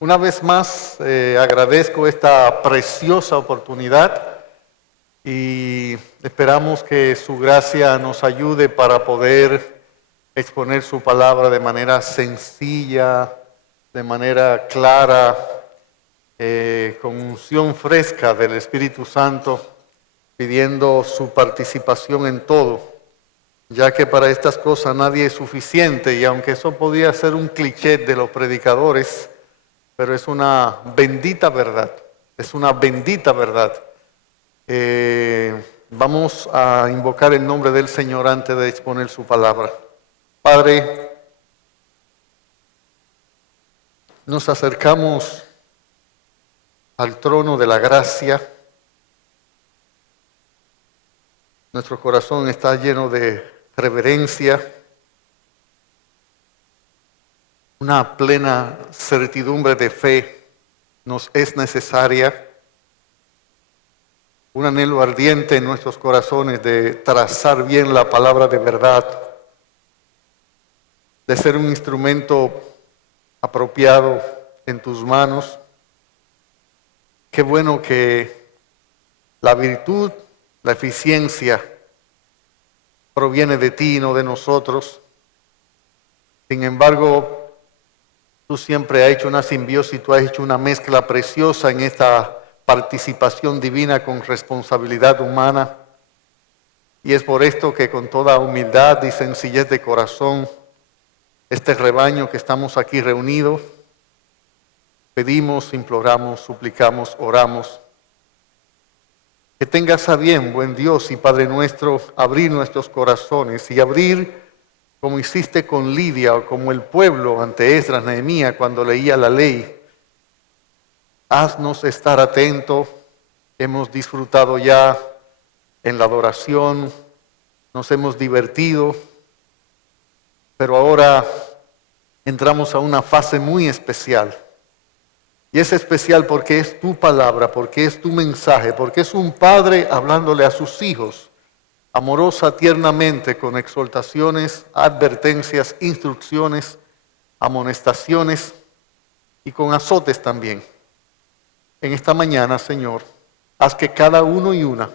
Una vez más, agradezco esta preciosa oportunidad y esperamos que su gracia nos ayude para poder exponer su palabra de manera sencilla, de manera clara, con unción fresca del Espíritu Santo, pidiendo su participación en todo, ya que para estas cosas nadie es suficiente, y aunque eso podría ser un cliché de los predicadores, pero es una bendita verdad, es una bendita verdad. Vamos a invocar el nombre del Señor antes de exponer su palabra. Padre, nos acercamos al trono de la gracia. Nuestro corazón está lleno de reverencia, una plena certidumbre de fe nos es necesaria, un anhelo ardiente en nuestros corazones de trazar bien la palabra de verdad, de ser un instrumento apropiado en tus manos. Qué bueno que la virtud, la eficiencia proviene de ti y no de nosotros. Sin embargo, tú siempre has hecho una simbiosis, tú has hecho una mezcla preciosa en esta participación divina con responsabilidad humana. Y es por esto que con toda humildad y sencillez de corazón, este rebaño que estamos aquí reunidos, pedimos, imploramos, suplicamos, oramos. Que tengas a bien, buen Dios y Padre nuestro, abrir nuestros corazones y abrir, como hiciste con Lidia o como el pueblo ante Esdras, Nehemías cuando leía la ley. Haznos estar atentos. Hemos disfrutado ya en la adoración, nos hemos divertido, pero ahora entramos a una fase muy especial. Y es especial porque es tu palabra, porque es tu mensaje, porque es un padre hablándole a sus hijos, amorosa, tiernamente, con exhortaciones, advertencias, instrucciones, amonestaciones y con azotes también. En esta mañana, Señor, haz que cada uno y una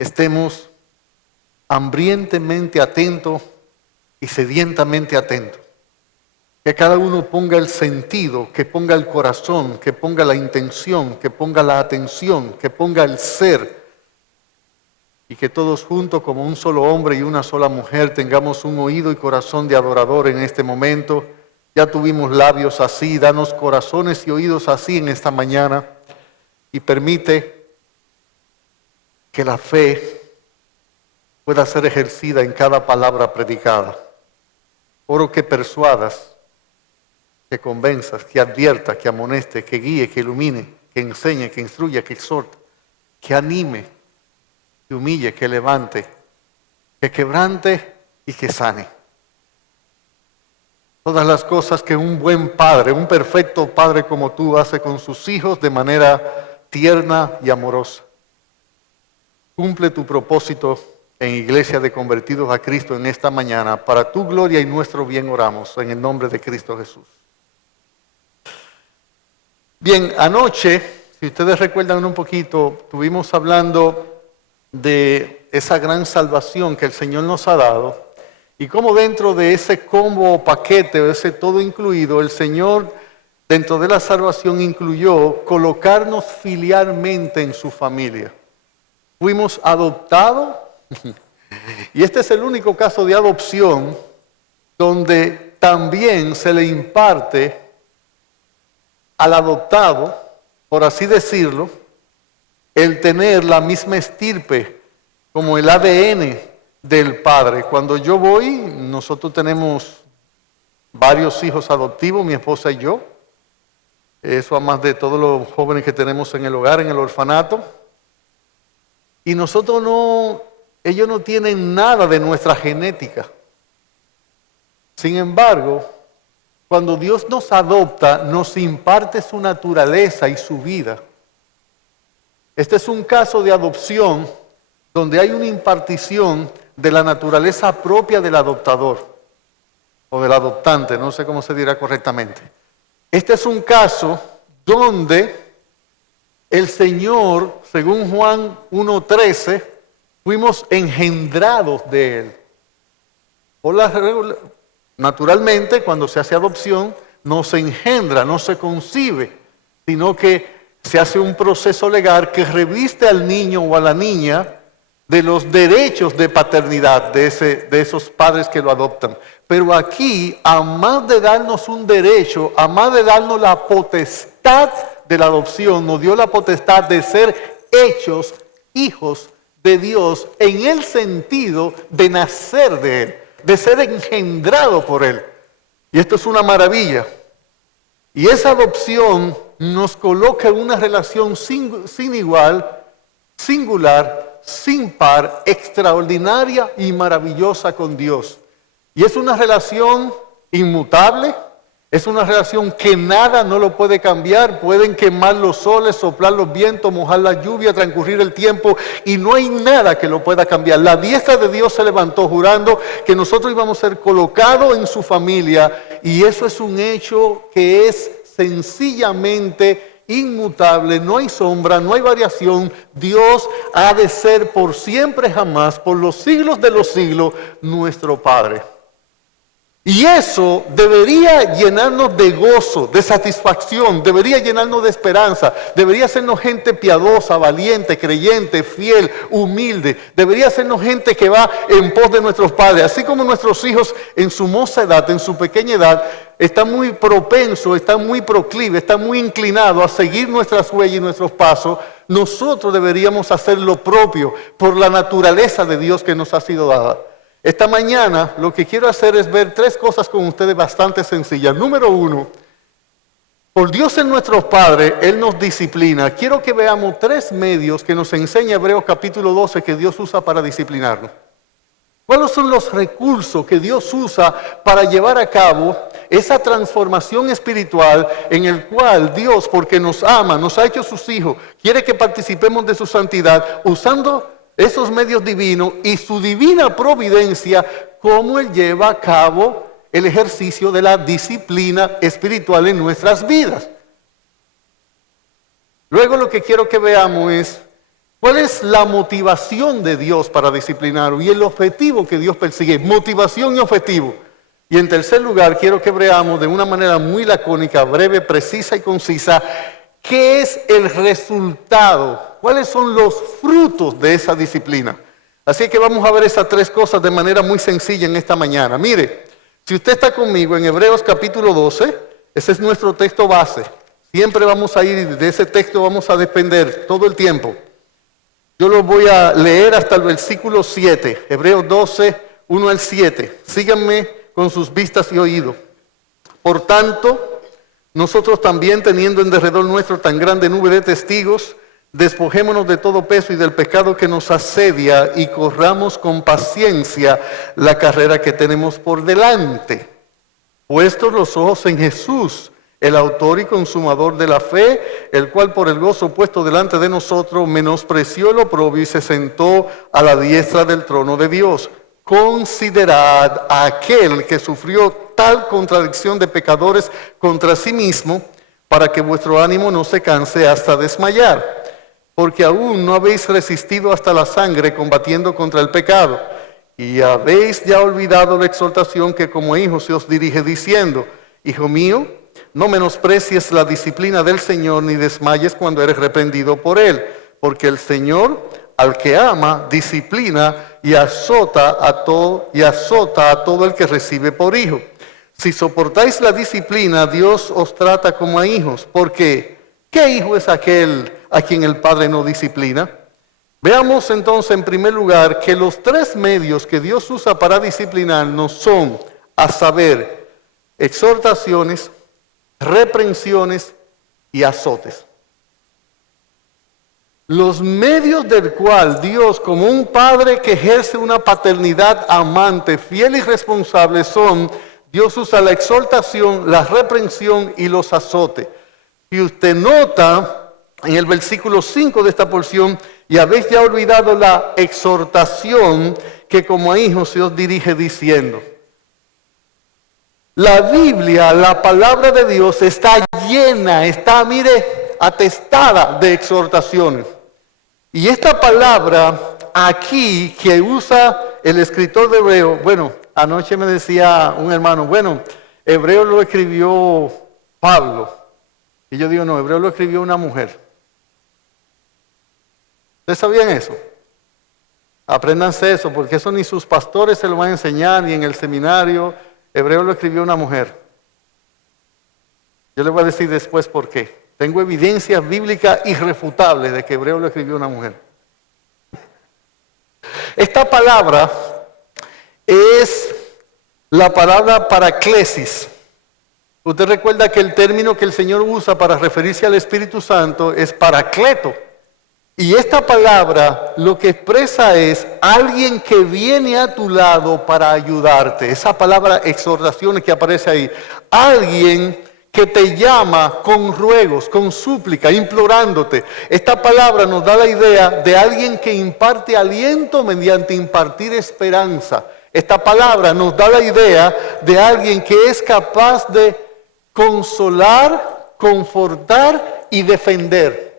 estemos hambrientemente atentos y sedientamente atentos. Que cada uno ponga el sentido, que ponga el corazón, que ponga la intención, que ponga la atención, que ponga el ser. Y que todos juntos, como un solo hombre y una sola mujer, tengamos un oído y corazón de adorador en este momento. Ya tuvimos labios así, danos corazones y oídos así en esta mañana. Y permite que la fe pueda ser ejercida en cada palabra predicada. Oro que persuadas, que convenzas, que advierta, que amoneste, que guíe, que ilumine, que enseñe, que instruya, que exhorte, que anime, que humille, que levante, que quebrante y que sane. Todas las cosas que un buen padre, un perfecto padre como tú hace con sus hijos de manera tierna y amorosa. Cumple tu propósito en Iglesia de Convertidos a Cristo en esta mañana. Para tu gloria y nuestro bien oramos en el nombre de Cristo Jesús. Bien, anoche, si ustedes recuerdan un poquito, estuvimos hablando de esa gran salvación que el Señor nos ha dado y cómo dentro de ese combo o paquete o ese todo incluido, el Señor dentro de la salvación incluyó colocarnos filialmente en su familia. Fuimos adoptados y este es el único caso de adopción donde también se le imparte al adoptado, por así decirlo, el tener la misma estirpe como el ADN del padre. Cuando yo voy, nosotros tenemos varios hijos adoptivos, mi esposa y yo. Eso además de todos los jóvenes que tenemos en el hogar, en el orfanato. Y ellos no tienen nada de nuestra genética. Sin embargo, cuando Dios nos adopta, nos imparte su naturaleza y su vida. Este es un caso de adopción donde hay una impartición de la naturaleza propia del adoptador o del adoptante, no sé cómo se dirá correctamente. Este es un caso donde el Señor, según Juan 1:13, fuimos engendrados de Él. Naturalmente, cuando se hace adopción, no se engendra, no se concibe, sino que se hace un proceso legal que reviste al niño o a la niña de los derechos de paternidad de esos padres que lo adoptan. Pero aquí, a más de darnos un derecho, a más de darnos la potestad de la adopción, nos dio la potestad de ser hechos hijos de Dios en el sentido de nacer de Él, de ser engendrado por Él. Y esto es una maravilla. Y esa adopción nos coloca en una relación sin igual, singular, sin par, extraordinaria y maravillosa con Dios. Y es una relación inmutable, es una relación que nada no lo puede cambiar. Pueden quemar los soles, soplar los vientos, mojar la lluvia, transcurrir el tiempo y no hay nada que lo pueda cambiar. La diestra de Dios se levantó jurando que nosotros íbamos a ser colocados en su familia y eso es un hecho que es sencillamente inmutable, no hay sombra, no hay variación. Dios ha de ser por siempre jamás, por los siglos de los siglos, nuestro Padre. Y eso debería llenarnos de gozo, de satisfacción, debería llenarnos de esperanza, debería hacernos gente piadosa, valiente, creyente, fiel, humilde, debería hacernos gente que va en pos de nuestros padres, así como nuestros hijos en su moza edad, en su pequeña edad, están muy propensos, están muy proclives, están muy inclinados a seguir nuestras huellas y nuestros pasos. Nosotros deberíamos hacer lo propio por la naturaleza de Dios que nos ha sido dada. Esta mañana lo que quiero hacer es ver tres cosas con ustedes bastante sencillas. Número uno, por Dios ser nuestro Padre, Él nos disciplina. Quiero que veamos tres medios que nos enseña Hebreos capítulo 12 que Dios usa para disciplinarnos. ¿Cuáles son los recursos que Dios usa para llevar a cabo esa transformación espiritual en el cual Dios, porque nos ama, nos ha hecho sus hijos, quiere que participemos de su santidad, usando esos medios divinos y su divina providencia, cómo Él lleva a cabo el ejercicio de la disciplina espiritual en nuestras vidas? Luego lo que quiero que veamos es cuál es la motivación de Dios para disciplinar y el objetivo que Dios persigue, motivación y objetivo. Y en tercer lugar quiero que veamos de una manera muy lacónica, breve, precisa y concisa, ¿qué es el resultado? ¿Cuáles son los frutos de esa disciplina? Así que vamos a ver esas tres cosas de manera muy sencilla en esta mañana. Mire, si usted está conmigo en Hebreos capítulo 12, ese es nuestro texto base. Siempre vamos a ir y de ese texto vamos a depender todo el tiempo. Yo lo voy a leer hasta el versículo 7, Hebreos 12, 1 al 7. Síganme con sus vistas y oídos. Por tanto, nosotros también, teniendo en derredor nuestro tan grande nube de testigos, despojémonos de todo peso y del pecado que nos asedia y corramos con paciencia la carrera que tenemos por delante. Puestos los ojos en Jesús, el autor y consumador de la fe, el cual por el gozo puesto delante de nosotros menospreció el oprobio y se sentó a la diestra del trono de Dios. Considerad a aquel que sufrió tal contradicción de pecadores contra sí mismo, para que vuestro ánimo no se canse hasta desmayar. Porque aún no habéis resistido hasta la sangre combatiendo contra el pecado. Y habéis ya olvidado la exhortación que como hijos se os dirige diciendo: Hijo mío, no menosprecies la disciplina del Señor, ni desmayes cuando eres reprendido por Él. Porque el Señor, al que ama, disciplina y azota a todo el que recibe por hijo. Si soportáis la disciplina, Dios os trata como a hijos. Porque, ¿qué hijo es aquel a quien el Padre no disciplina? Veamos entonces en primer lugar que los tres medios que Dios usa para disciplinarnos son, a saber, exhortaciones, reprensiones y azotes. Los medios del cual Dios, como un padre que ejerce una paternidad amante, fiel y responsable, son: Dios usa la exhortación, la reprensión y los azotes. Y usted nota en el versículo 5 de esta porción: y habéis ya olvidado la exhortación que como a hijos se os dirige diciendo. La Biblia, la palabra de Dios, está llena, está, mire, atestada de exhortaciones. Y esta palabra aquí que usa el escritor de Hebreo, bueno, anoche me decía un hermano, bueno, Hebreo lo escribió Pablo. Y yo digo, no, Hebreo lo escribió una mujer. ¿Ustedes sabían eso? Apréndanse eso, porque eso ni sus pastores se lo van a enseñar, ni en el seminario. Hebreo lo escribió una mujer. Yo les voy a decir después por qué. Tengo evidencias bíblicas irrefutables de que Hebreo lo escribió una mujer. Esta palabra es la palabra paraclesis. Usted recuerda que el término que el Señor usa para referirse al Espíritu Santo es paracleto. Y esta palabra lo que expresa es alguien que viene a tu lado para ayudarte. Esa palabra exhortaciones que aparece ahí. Alguien que te llama con ruegos, con súplica, implorándote. Esta palabra nos da la idea de alguien que imparte aliento mediante impartir esperanza. Esta palabra nos da la idea de alguien que es capaz de consolar, confortar y defender.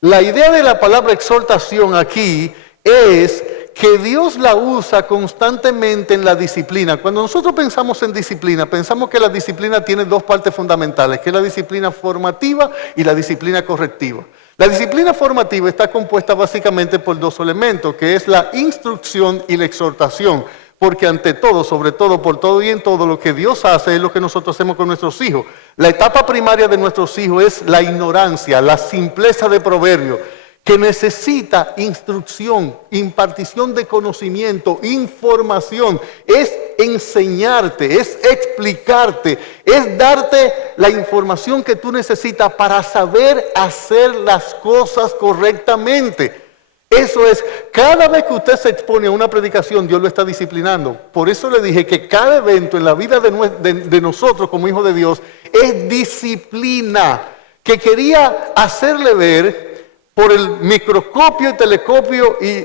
La idea de la palabra exhortación aquí es que Dios la usa constantemente en la disciplina. Cuando nosotros pensamos en disciplina, pensamos que la disciplina tiene dos partes fundamentales, que es la disciplina formativa y la disciplina correctiva. La disciplina formativa está compuesta básicamente por dos elementos, que es la instrucción y la exhortación. Porque ante todo, sobre todo, por todo y en todo, lo que Dios hace es lo que nosotros hacemos con nuestros hijos. La etapa primaria de nuestros hijos es la ignorancia, la simpleza de proverbio, que necesita instrucción, impartición de conocimiento, información. Es enseñarte, es explicarte, es darte la información que tú necesitas para saber hacer las cosas correctamente. Eso es, cada vez que usted se expone a una predicación, Dios lo está disciplinando. Por eso le dije que cada evento en la vida de nosotros como hijos de Dios es disciplina, que quería hacerle ver por el microscopio y telescopio y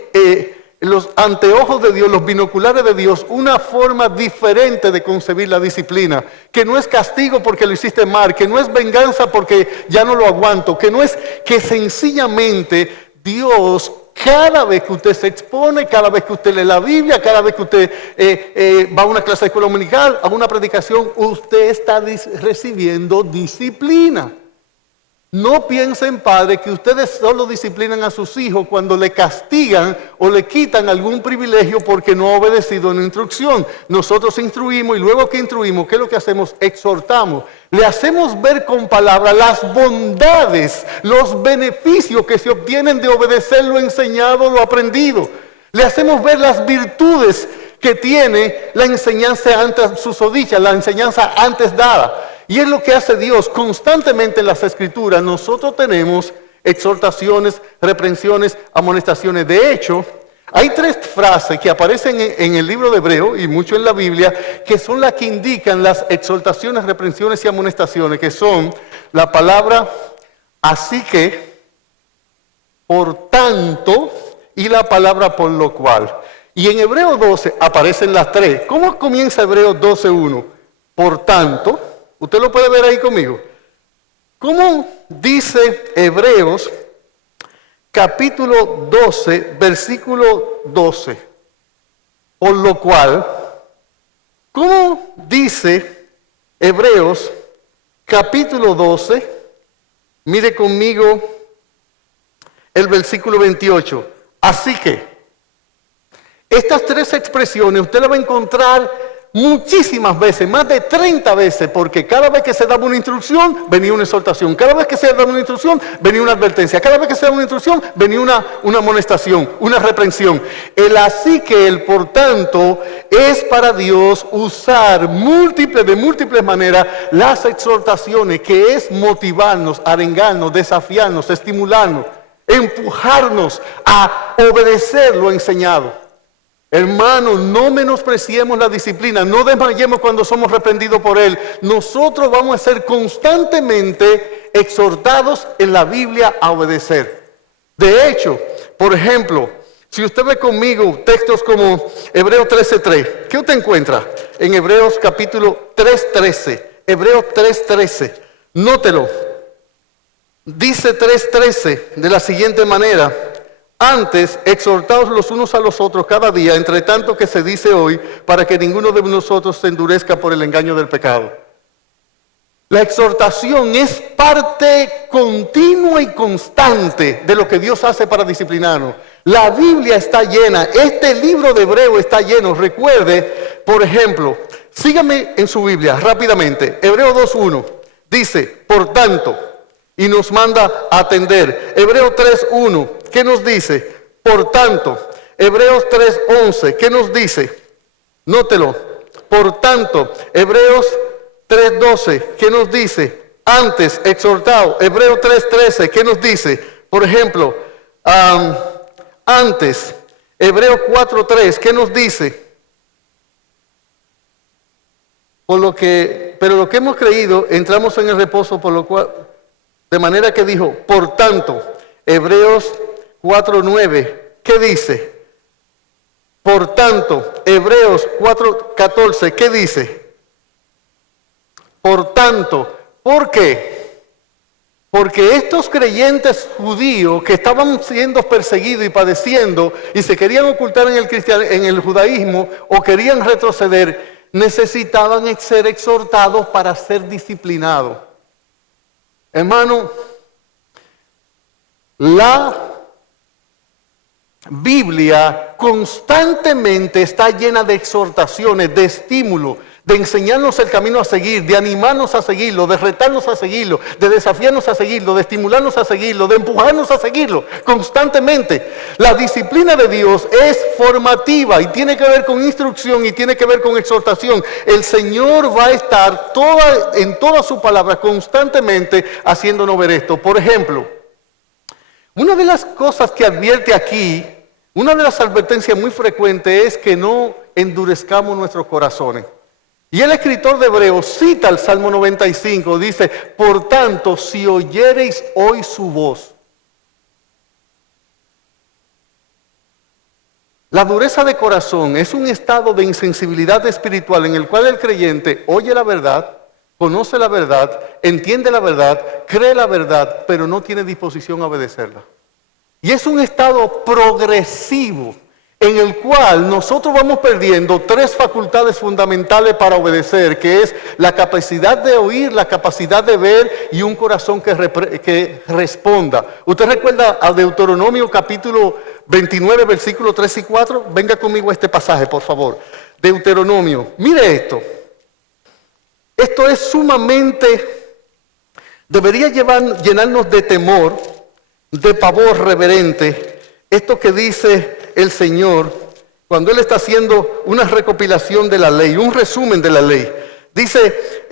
los anteojos de Dios, los binoculares de Dios, una forma diferente de concebir la disciplina, que no es castigo porque lo hiciste mal, que no es venganza porque ya no lo aguanto, que no es que sencillamente Dios, cada vez que usted se expone, cada vez que usted lee la Biblia, cada vez que usted va a una clase de escuela dominical, a una predicación, usted está recibiendo disciplina. No piensen, padre, que ustedes solo disciplinan a sus hijos cuando le castigan o le quitan algún privilegio porque no ha obedecido una instrucción. Nosotros instruimos y luego que instruimos, ¿qué es lo que hacemos? Exhortamos. Le hacemos ver con palabras las bondades, los beneficios que se obtienen de obedecer lo enseñado, lo aprendido. Le hacemos ver las virtudes que tiene la enseñanza antes susodicha, la enseñanza antes dada. Y es lo que hace Dios constantemente en las Escrituras. Nosotros tenemos exhortaciones, reprensiones, amonestaciones. De hecho, hay 3 frases que aparecen en el libro de Hebreo y mucho en la Biblia, que son las que indican las exhortaciones, reprensiones y amonestaciones, que son la palabra así que, por tanto, y la palabra por lo cual. Y en Hebreo 12 aparecen las 3. ¿Cómo comienza Hebreo 12:1? Por tanto. Usted lo puede ver ahí conmigo. ¿Cómo dice Hebreos capítulo 12, versículo 12? Por lo cual, ¿cómo dice Hebreos capítulo 12? Mire conmigo el versículo 28. Así que, estas 3 expresiones usted las va a encontrar muchísimas veces, más de 30 veces, porque cada vez que se daba una instrucción, venía una exhortación. Cada vez que se daba una instrucción, venía una advertencia. Cada vez que se daba una instrucción, venía una amonestación, una reprensión. El así que, el por tanto, es para Dios usar de múltiples maneras las exhortaciones, que es motivarnos, arengarnos, desafiarnos, estimularnos, empujarnos a obedecer lo enseñado. Hermanos, no menospreciemos la disciplina, no desmayemos cuando somos reprendidos por Él. Nosotros vamos a ser constantemente exhortados en la Biblia a obedecer. De hecho, por ejemplo, si usted ve conmigo textos como Hebreos 13:3, ¿qué usted encuentra? en Hebreos capítulo 3:13. Hebreos 3:13. Nótelo. Dice 3:13 de la siguiente manera: antes, exhortaos los unos a los otros cada día, entre tanto que se dice hoy, para que ninguno de nosotros se endurezca por el engaño del pecado. La exhortación es parte continua y constante de lo que Dios hace para disciplinarnos. La Biblia está llena, este libro de Hebreo está lleno. Recuerde, por ejemplo, sígame en su Biblia rápidamente. Hebreo 2:1 dice, por tanto, y nos manda a atender. Hebreo 3:1, ¿qué nos dice? Por tanto. Hebreos 3:11, ¿qué nos dice? Nótelo. Por tanto. Hebreos 3:12, ¿qué nos dice? Antes, exhortado. Hebreos 3:13, ¿qué nos dice? Por ejemplo, antes. Hebreos 4:3, ¿qué nos dice? Pero lo que hemos creído, entramos en el reposo, por lo cual, de manera que dijo, por tanto. Hebreos 4:9, ¿qué dice? Por tanto. Hebreos 4:14, ¿qué dice? Por tanto. ¿Por qué? Porque estos creyentes judíos que estaban siendo perseguidos y padeciendo y se querían ocultar en el judaísmo o querían retroceder, necesitaban ser exhortados para ser disciplinados. Hermano, la Biblia constantemente está llena de exhortaciones, de estímulo, de enseñarnos el camino a seguir, de animarnos a seguirlo, de retarnos a seguirlo, de desafiarnos a seguirlo, de estimularnos a seguirlo, de empujarnos a seguirlo constantemente. La disciplina de Dios es formativa y tiene que ver con instrucción y tiene que ver con exhortación. El Señor va a estar en toda su palabra constantemente haciéndonos ver esto. Por ejemplo, una de las cosas que advierte aquí, una de las advertencias muy frecuentes es que no endurezcamos nuestros corazones. Y el escritor de Hebreos cita el Salmo 95, dice, por tanto, si oyereis hoy su voz. La dureza de corazón es un estado de insensibilidad espiritual en el cual el creyente oye la verdad, conoce la verdad, entiende la verdad, cree la verdad, pero no tiene disposición a obedecerla. Y es un estado progresivo en el cual nosotros vamos perdiendo tres facultades fundamentales para obedecer, que es la capacidad de oír, la capacidad de ver y un corazón que responda. ¿Usted recuerda a Deuteronomio capítulo 29, versículos 3 y 4? Venga conmigo a este pasaje, por favor. Deuteronomio, mire esto. Esto es sumamente, debería llenarnos de temor, de pavor reverente. Esto que dice el Señor cuando Él está haciendo una recopilación de la ley, un resumen de la ley. Dice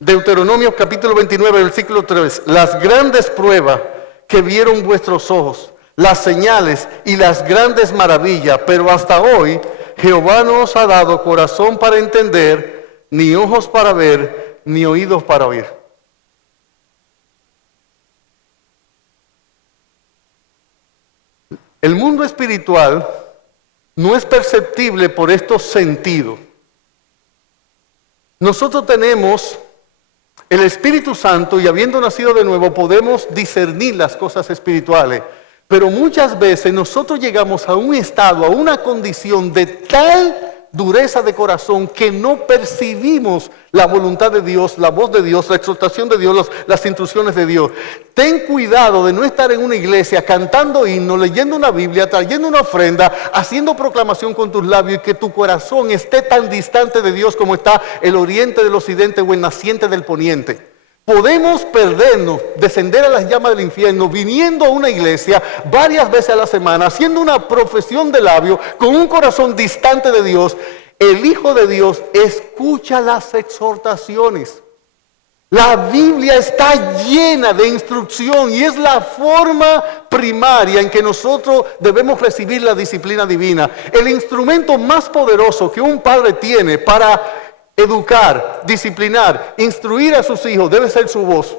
Deuteronomio capítulo 29, versículo 3, las grandes pruebas que vieron vuestros ojos, las señales y las grandes maravillas, pero hasta hoy Jehová no os ha dado corazón para entender, ni ojos para ver, ni oídos para oír. El mundo espiritual no es perceptible por estos sentidos. Nosotros tenemos el Espíritu Santo y habiendo nacido de nuevo podemos discernir las cosas espirituales. Pero muchas veces nosotros llegamos a un estado, a una condición de tal dureza de corazón que no percibimos la voluntad de Dios, la voz de Dios, la exhortación de Dios, las instrucciones de Dios. Ten cuidado de no estar en una iglesia cantando himnos, leyendo una Biblia, trayendo una ofrenda, haciendo proclamación con tus labios y que tu corazón esté tan distante de Dios como está el oriente del occidente o el naciente del poniente. Podemos perdernos, descender a las llamas del infierno, viniendo a una iglesia varias veces a la semana, haciendo una profesión de labios, con un corazón distante de Dios. El Hijo de Dios escucha las exhortaciones. La Biblia está llena de instrucción y es la forma primaria en que nosotros debemos recibir la disciplina divina. El instrumento más poderoso que un padre tiene para educar, disciplinar, instruir a sus hijos debe ser su voz.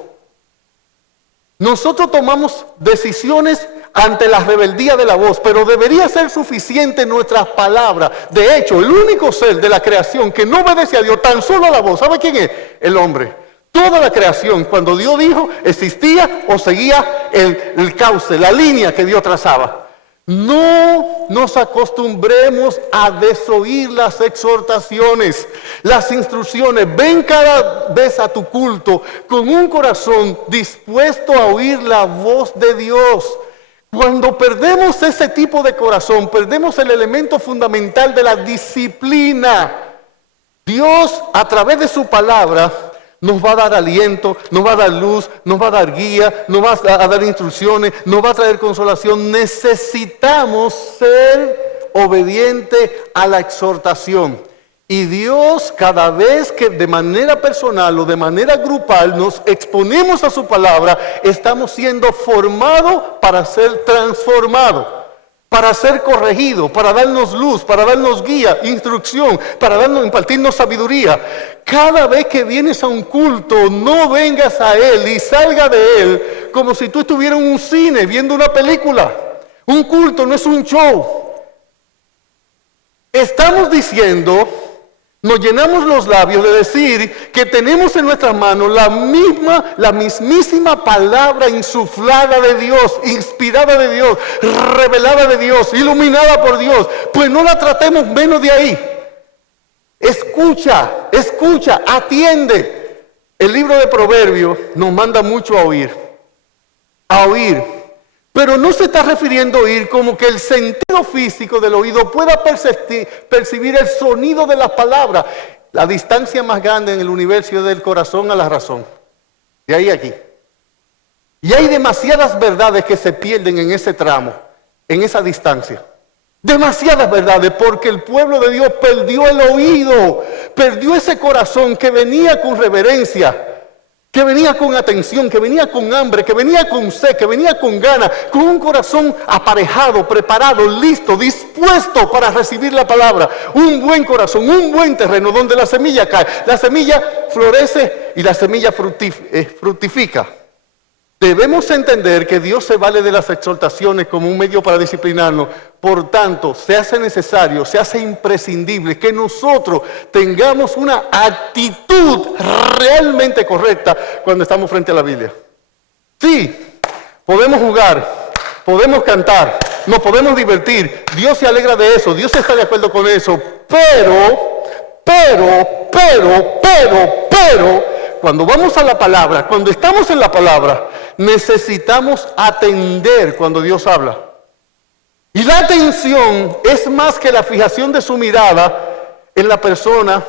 Nosotros tomamos decisiones ante la rebeldía de la voz, pero debería ser suficiente nuestras palabras. De hecho, el único ser de la creación que no obedece a Dios, tan solo a la voz, ¿sabe quién es? El hombre. Toda la creación, cuando Dios dijo, existía o seguía el cauce, la línea que Dios trazaba. No nos acostumbremos a desoír las exhortaciones, las instrucciones. Ven cada vez a tu culto con un corazón dispuesto a oír la voz de Dios. Cuando perdemos ese tipo de corazón, perdemos el elemento fundamental de la disciplina. Dios, a través de su palabra, nos va a dar aliento, nos va a dar luz, nos va a dar guía, nos va a dar instrucciones, nos va a traer consolación. Necesitamos ser obedientes a la exhortación. Y Dios, cada vez que de manera personal o de manera grupal nos exponemos a su palabra, estamos siendo formados para ser transformados, para ser corregidos, para darnos luz, para darnos guía, instrucción, para impartirnos sabiduría. Cada vez que vienes a un culto, no vengas a él y salga de él como si tú estuvieras en un cine viendo una película. Un culto no es un show. Estamos diciendo, nos llenamos los labios de decir que tenemos en nuestras manos la mismísima palabra insuflada de Dios, inspirada de Dios, revelada de Dios, iluminada por Dios. Pues no la tratemos menos de ahí. Escucha, atiende. El libro de Proverbios nos manda mucho a oír. Pero no se está refiriendo a oír como que el sentido físico del oído pueda percibir el sonido de las palabras. La distancia más grande en el universo es del corazón a la razón. De ahí a aquí. Y hay demasiadas verdades que se pierden en ese tramo, en esa distancia. Demasiadas verdades, porque el pueblo de Dios perdió el oído, perdió ese corazón que venía con reverencia, que venía con atención, que venía con hambre, que venía con sed, que venía con ganas, con un corazón aparejado, preparado, listo, dispuesto para recibir la palabra. Un buen corazón, un buen terreno donde la semilla cae, la semilla florece y la semilla fructifica. Debemos entender que Dios se vale de las exhortaciones como un medio para disciplinarnos. Por tanto, se hace necesario, se hace imprescindible que nosotros tengamos una actitud realmente correcta cuando estamos frente a la Biblia. Sí, podemos jugar, podemos cantar, nos podemos divertir. Dios se alegra de eso, Dios está de acuerdo con eso. Pero, cuando vamos a la palabra, cuando estamos en la palabra, necesitamos atender cuando Dios habla. Y la atención es más que la fijación de su mirada en la persona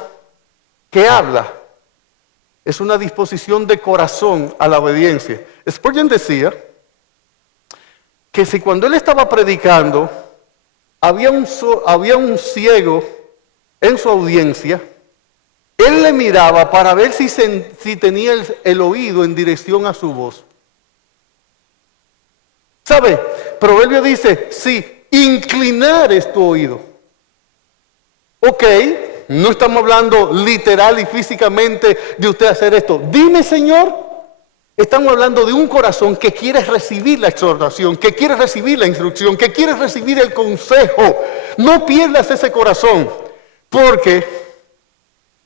que habla. Es una disposición de corazón a la obediencia. Spurgeon decía que si cuando él estaba predicando había un ciego en su audiencia, él le miraba para ver si tenía el oído en dirección a su voz. ¿Sabe? Proverbio dice, si inclinar es tu oído. Ok, no estamos hablando literal y físicamente de usted hacer esto. Dime, Señor. Estamos hablando de un corazón que quiere recibir la exhortación, que quiere recibir la instrucción, que quiere recibir el consejo. No pierdas ese corazón, porque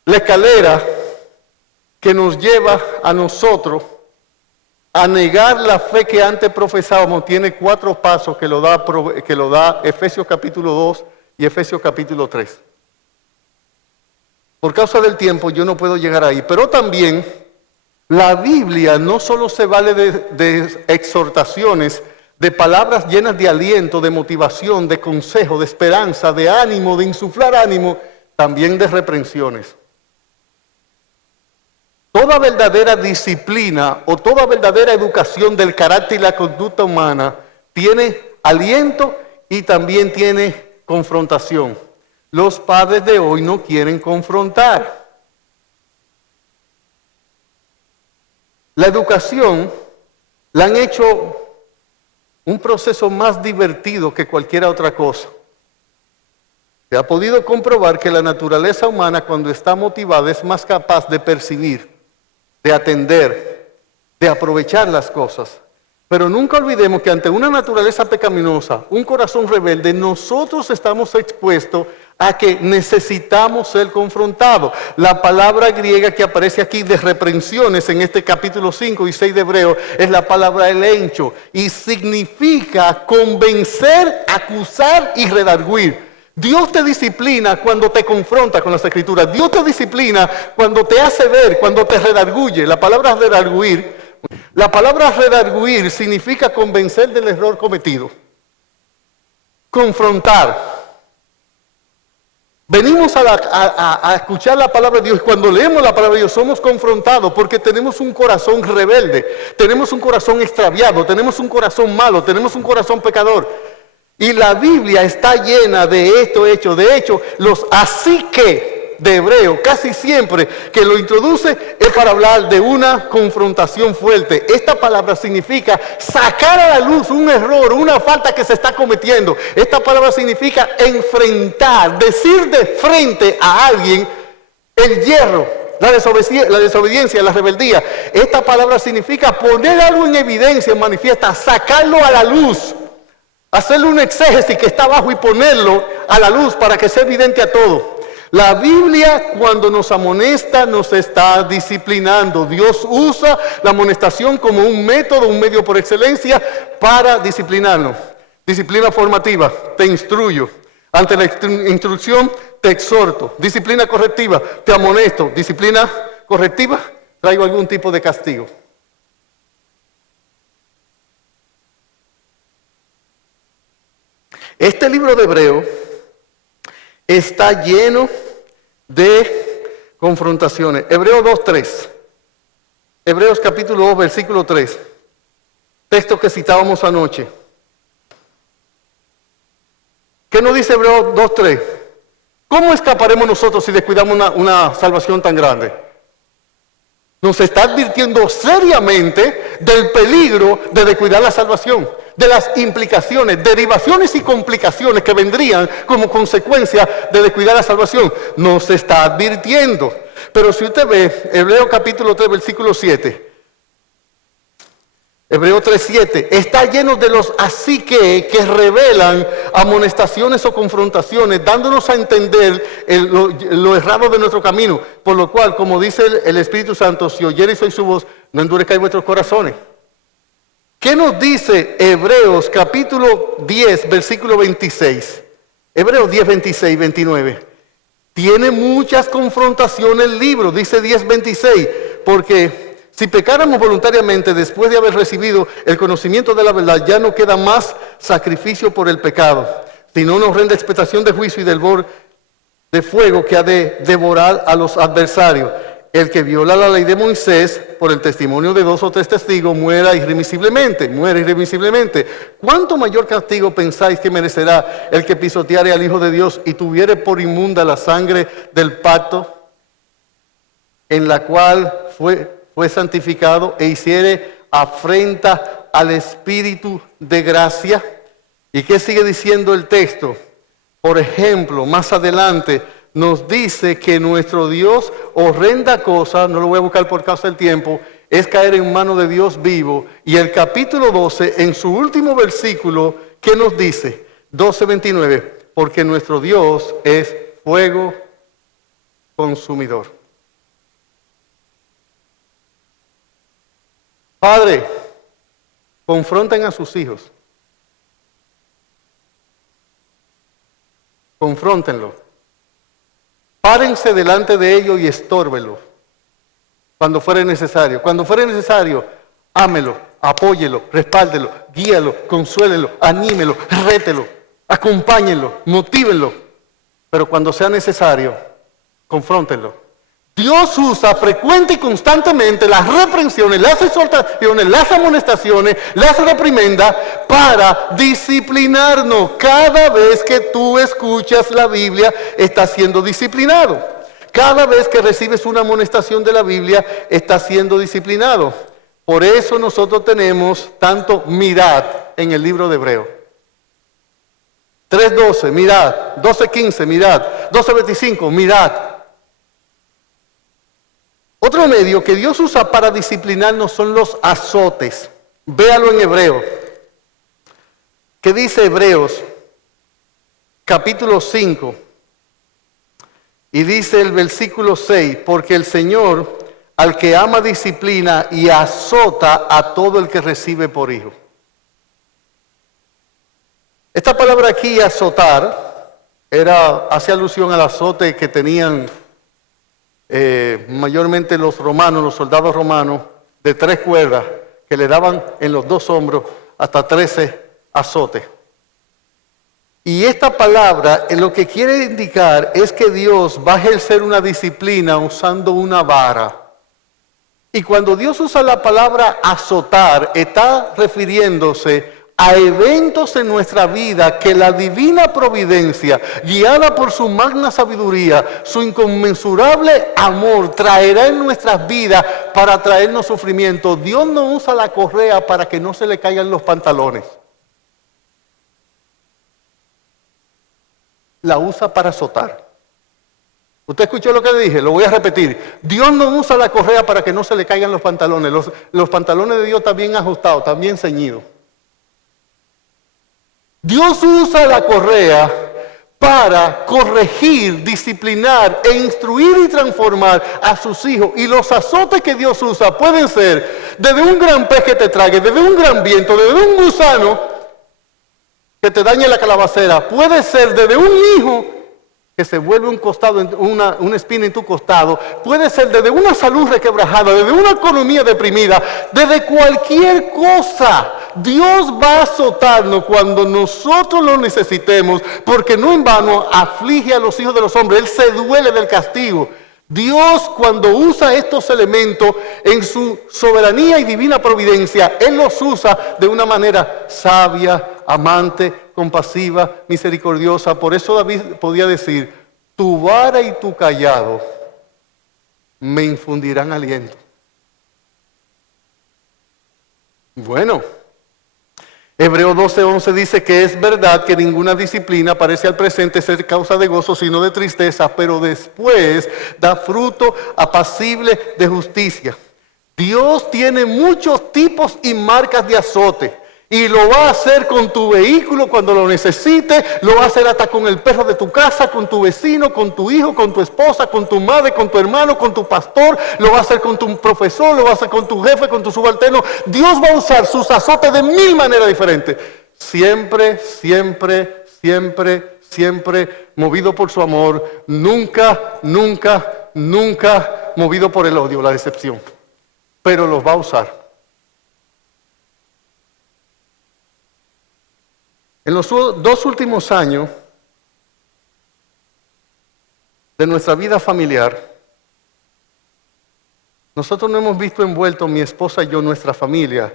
la escalera que nos lleva a nosotros a negar la fe que antes profesábamos tiene 4 pasos que lo da Efesios capítulo 2 y Efesios capítulo 3. Por causa del tiempo yo no puedo llegar ahí, pero también la Biblia no solo se vale de exhortaciones, de palabras llenas de aliento, de motivación, de consejo, de esperanza, de ánimo, de insuflar ánimo, también de reprensiones. Toda verdadera disciplina o toda verdadera educación del carácter y la conducta humana tiene aliento y también tiene confrontación. Los padres de hoy no quieren confrontar. La educación la han hecho un proceso más divertido que cualquier otra cosa. Se ha podido comprobar que la naturaleza humana, cuando está motivada, es más capaz de percibir, de atender, de aprovechar las cosas. Pero nunca olvidemos que ante una naturaleza pecaminosa, un corazón rebelde, nosotros estamos expuestos a que necesitamos ser confrontados. La palabra griega que aparece aquí de reprensiones en este capítulo 5 y 6 de Hebreo es la palabra elencho y significa convencer, acusar y redarguir. Dios te disciplina cuando te confronta con las Escrituras. Dios te disciplina cuando te hace ver, cuando te redarguye. La palabra redarguir significa convencer del error cometido. Confrontar. Venimos a escuchar la palabra de Dios y cuando leemos la palabra de Dios somos confrontados porque tenemos un corazón rebelde, tenemos un corazón extraviado, tenemos un corazón malo, tenemos un corazón pecador. Y la Biblia está llena de esto hecho. De hecho, los así que de Hebreo, casi siempre que lo introduce es para hablar de una confrontación fuerte. Esta palabra significa sacar a la luz un error, una falta que se está cometiendo. Esta palabra significa enfrentar, decir de frente a alguien el hierro, la desobediencia, la rebeldía. Esta palabra significa poner algo en evidencia, en manifiesta, sacarlo a la luz. Hacerle un exégesis que está abajo y ponerlo a la luz para que sea evidente a todo. La Biblia cuando nos amonesta nos está disciplinando. Dios usa la amonestación como un método, un medio por excelencia para disciplinarnos. Disciplina formativa, te instruyo. Ante la instrucción te exhorto. Disciplina correctiva, te amonesto. Disciplina correctiva, traigo algún tipo de castigo. Este libro de Hebreo está lleno de confrontaciones. Hebreos 2:3. Hebreos capítulo 2, versículo 3. Texto que citábamos anoche. ¿Qué nos dice Hebreos 2:3? ¿Cómo escaparemos nosotros si descuidamos una salvación tan grande? Nos está advirtiendo seriamente del peligro de descuidar la salvación, de las implicaciones, derivaciones y complicaciones que vendrían como consecuencia de descuidar la salvación. Nos está advirtiendo. Pero si usted ve Hebreo capítulo 3, versículo 7, Hebreo 3:7, está lleno de los así que revelan amonestaciones o confrontaciones, dándonos a entender lo errado de nuestro camino. Por lo cual, como dice el Espíritu Santo, si oyereis hoy su voz, no endurezcáis vuestros corazones. ¿Qué nos dice Hebreos capítulo 10, versículo 26? Hebreos 10, 26, 29. Tiene muchas confrontaciones el libro, dice 10, 26, porque si pecáramos voluntariamente después de haber recibido el conocimiento de la verdad, ya no queda más sacrificio por el pecado, sino una horrenda expectación de juicio y del borde de fuego que ha de devorar a los adversarios. El que viola la ley de Moisés por el testimonio de 2 o 3 testigos muera irremisiblemente, muere irremisiblemente. ¿Cuánto mayor castigo pensáis que merecerá el que pisoteare al Hijo de Dios y tuviere por inmunda la sangre del pacto en la cual fue santificado e hiciere afrenta al Espíritu de gracia? ¿Y qué sigue diciendo el texto? Por ejemplo, más adelante nos dice que nuestro Dios, horrenda cosa, no lo voy a buscar por causa del tiempo, es caer en manos de Dios vivo. Y el capítulo 12, en su último versículo, ¿qué nos dice? 12:29, porque nuestro Dios es fuego consumidor. Padre, confronten a sus hijos. Confróntenlo. Párense delante de ellos y estórbenlo cuando fuere necesario. Cuando fuere necesario, ámelo, apóyelo, respáldelo, guíalo, consuélelo, anímelo, rételo, acompáñenlo, motívenlo. Pero cuando sea necesario, confróntenlo. Dios usa frecuente y constantemente las reprensiones, las exhortaciones, las amonestaciones, las reprimendas para disciplinarnos. Cada vez que tú escuchas la Biblia, estás siendo disciplinado. Cada vez que recibes una amonestación de la Biblia, estás siendo disciplinado. Por eso nosotros tenemos tanto mirad en el libro de Hebreo. 3:12, mirad. 12:15, mirad. 12:25, mirad. Otro medio que Dios usa para disciplinarnos son los azotes. Véalo en Hebreos. ¿Qué dice Hebreos? Capítulo 5. Y dice el versículo 6, porque el Señor al que ama disciplina y azota a todo el que recibe por hijo. Esta palabra aquí, azotar, hace alusión al azote que tenían mayormente los romanos, los soldados romanos, de 3 cuerdas, que le daban en los 2 hombros hasta 13 azotes. Y esta palabra lo que quiere indicar es que Dios va a ejercer una disciplina usando una vara. Y cuando Dios usa la palabra azotar, está refiriéndose a eventos en nuestra vida que la divina providencia, guiada por su magna sabiduría, su inconmensurable amor, traerá en nuestras vidas para traernos sufrimiento. Dios no usa la correa para que no se le caigan los pantalones. La usa para azotar. ¿Usted escuchó lo que le dije? Lo voy a repetir. Dios no usa la correa para que no se le caigan los pantalones. Los pantalones de Dios están bien ajustados, están bien ceñidos. Dios usa la correa para corregir, disciplinar e instruir y transformar a sus hijos. Y los azotes que Dios usa pueden ser desde un gran pez que te trague, desde un gran viento, desde un gusano que te dañe la calabacera. Puede ser desde un hijo que se vuelve un costado, una espina en tu costado. Puede ser desde una salud requebrajada, desde una economía deprimida, desde cualquier cosa. Dios va a azotarnos cuando nosotros lo necesitemos, porque no en vano aflige a los hijos de los hombres. Él se duele del castigo. Dios, cuando usa estos elementos en su soberanía y divina providencia, Él los usa de una manera sabia, amante, compasiva, misericordiosa. Por eso David podía decir, tu vara y tu cayado me infundirán aliento. Bueno, Hebreos 12:11 dice que es verdad que ninguna disciplina parece al presente ser causa de gozo, sino de tristeza, pero después da fruto apacible de justicia. Dios tiene muchos tipos y marcas de azote. Y lo va a hacer con tu vehículo cuando lo necesite, lo va a hacer hasta con el perro de tu casa, con tu vecino, con tu hijo, con tu esposa, con tu madre, con tu hermano, con tu pastor, lo va a hacer con tu profesor, lo va a hacer con tu jefe, con tu subalterno. Dios va a usar sus azotes de 1000 maneras diferentes. Siempre, siempre, siempre, siempre movido por su amor, nunca, nunca, nunca movido por el odio, la decepción. Pero los va a usar. En los 2 últimos años de nuestra vida familiar, nosotros nos hemos visto envueltos, mi esposa y yo, nuestra familia,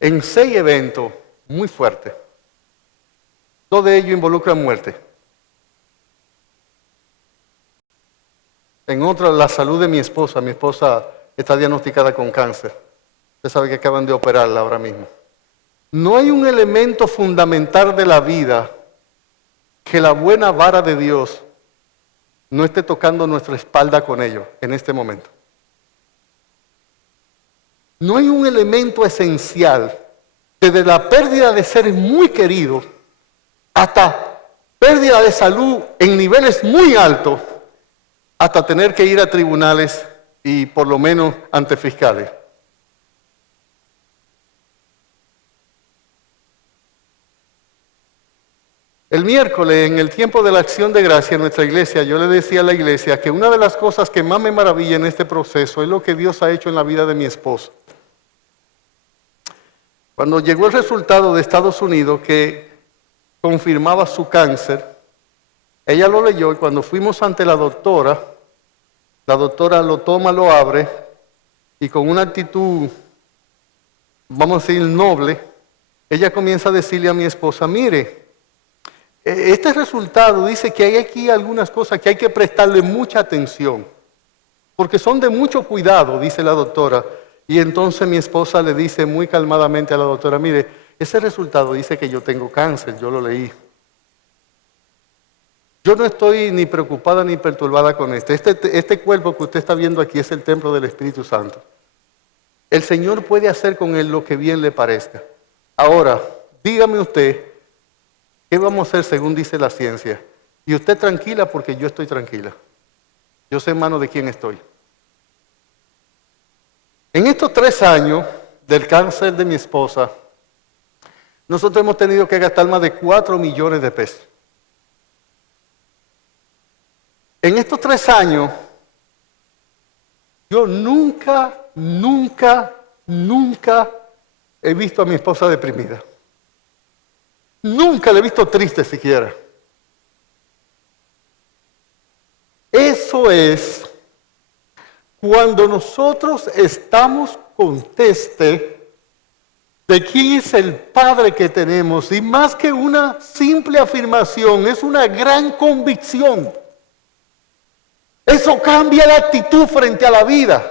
en 6 eventos muy fuertes. 2 de ellos involucran muerte. En otro, la salud de mi esposa. Mi esposa está diagnosticada con cáncer. Usted sabe que acaban de operarla ahora mismo. No hay un elemento fundamental de la vida que la buena vara de Dios no esté tocando nuestra espalda con ello en este momento. No hay un elemento esencial, desde la pérdida de seres muy queridos hasta pérdida de salud en niveles muy altos, hasta tener que ir a tribunales y por lo menos ante fiscales. El miércoles, en el tiempo de la acción de gracia en nuestra iglesia, yo le decía a la iglesia que una de las cosas que más me maravilla en este proceso es lo que Dios ha hecho en la vida de mi esposa. Cuando llegó el resultado de Estados Unidos que confirmaba su cáncer, ella lo leyó y cuando fuimos ante la doctora lo toma, lo abre y con una actitud, vamos a decir, noble, ella comienza a decirle a mi esposa, mire, este resultado dice que hay aquí algunas cosas que hay que prestarle mucha atención, porque son de mucho cuidado, dice la doctora. Y entonces mi esposa le dice muy calmadamente a la doctora, mire, ese resultado dice que yo tengo cáncer, yo lo leí. Yo no estoy ni preocupada ni perturbada con esto. Este cuerpo que usted está viendo aquí es el templo del Espíritu Santo. el Señor puede hacer con él lo que bien le parezca. Ahora, dígame usted, ¿qué vamos a hacer según dice la ciencia? Y usted tranquila porque yo estoy tranquila. Yo sé en manos de quién estoy. En estos 3 años del cáncer de mi esposa, nosotros hemos tenido que gastar más de 4 millones de pesos. En estos 3 años, yo nunca he visto a mi esposa deprimida. Nunca la he visto triste siquiera. Eso es cuando nosotros estamos conscientes de quién es el Padre que tenemos, y más que una simple afirmación, es una gran convicción. Eso cambia la actitud frente a la vida.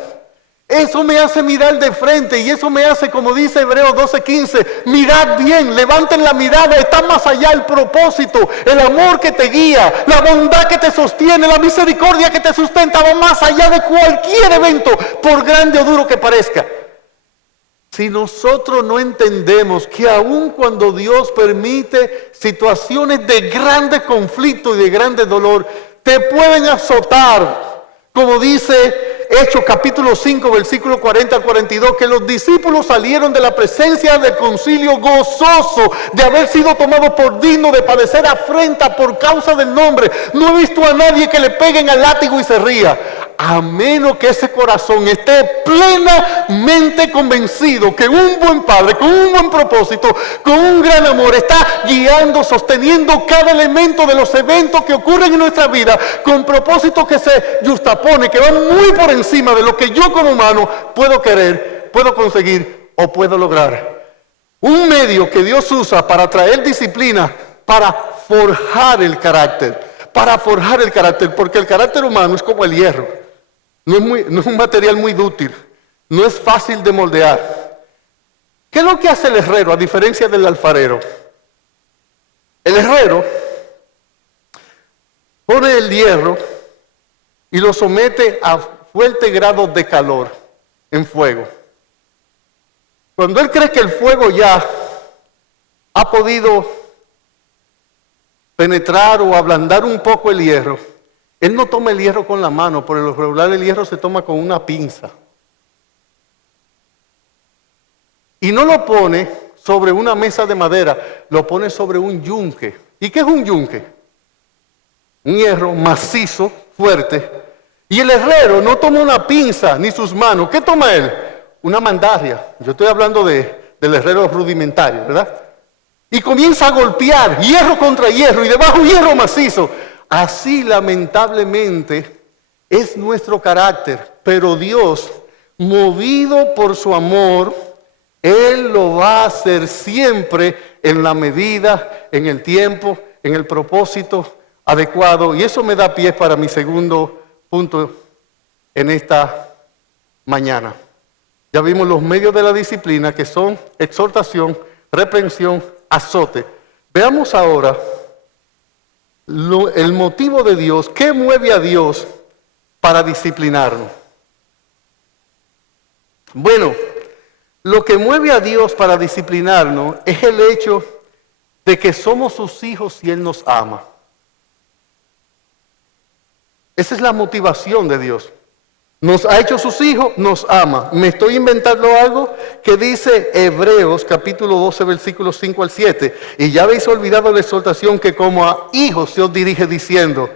Eso me hace mirar de frente, y eso me hace, como dice Hebreos 12:15, mirad bien, levanten la mirada, está más allá el propósito, el amor que te guía, la bondad que te sostiene, la misericordia que te sustenta, va más allá de cualquier evento, por grande o duro que parezca. Si nosotros no entendemos que aun cuando Dios permite situaciones de grande conflicto y de grande dolor, te pueden azotar, como dice Hechos capítulo 5, versículo 40 al 42, que los discípulos salieron de la presencia del concilio gozoso de haber sido tomados por digno de padecer afrenta por causa del nombre. No he visto a nadie que le peguen al látigo y se ría, a menos que ese corazón esté plenamente convencido que un buen padre, con un buen propósito, con un gran amor, está guiando, sosteniendo cada elemento de los eventos que ocurren en nuestra vida, con propósitos que se justapone, que van muy por encima de lo que yo como humano puedo querer, puedo conseguir o puedo lograr. Un medio que Dios usa para traer disciplina, para forjar el carácter, porque el carácter humano es como el hierro. No es un material muy dúctil, no es fácil de moldear. ¿Qué es lo que hace el herrero a diferencia del alfarero? El herrero pone el hierro y lo somete a fuertes grados de calor en fuego. Cuando él cree que el fuego ya ha podido penetrar o ablandar un poco el hierro, él no toma el hierro con la mano, por lo regular el hierro se toma con una pinza. Y no lo pone sobre una mesa de madera, lo pone sobre un yunque. ¿Y qué es un yunque? Un hierro macizo, fuerte. Y el herrero no toma una pinza ni sus manos. ¿Qué toma él? Una mandarria. Yo estoy hablando del herrero rudimentario, ¿verdad? Y comienza a golpear hierro contra hierro y debajo hierro macizo. Así lamentablemente es nuestro carácter, pero Dios, movido por su amor, Él lo va a hacer siempre en la medida, en el tiempo, en el propósito adecuado. Y eso me da pie para mi segundo punto en esta mañana. Ya vimos los medios de la disciplina, que son exhortación, reprensión, azote. Veamos ahora el motivo de Dios. ¿Qué mueve a Dios para disciplinarnos? Bueno, lo que mueve a Dios para disciplinarnos es el hecho de que somos sus hijos y Él nos ama. Esa es la motivación de Dios. Nos ha hecho sus hijos, nos ama. Me estoy inventando algo que dice Hebreos capítulo 12, versículos 5 al 7. Y ya habéis olvidado la exhortación que como a hijos se os dirige diciendo: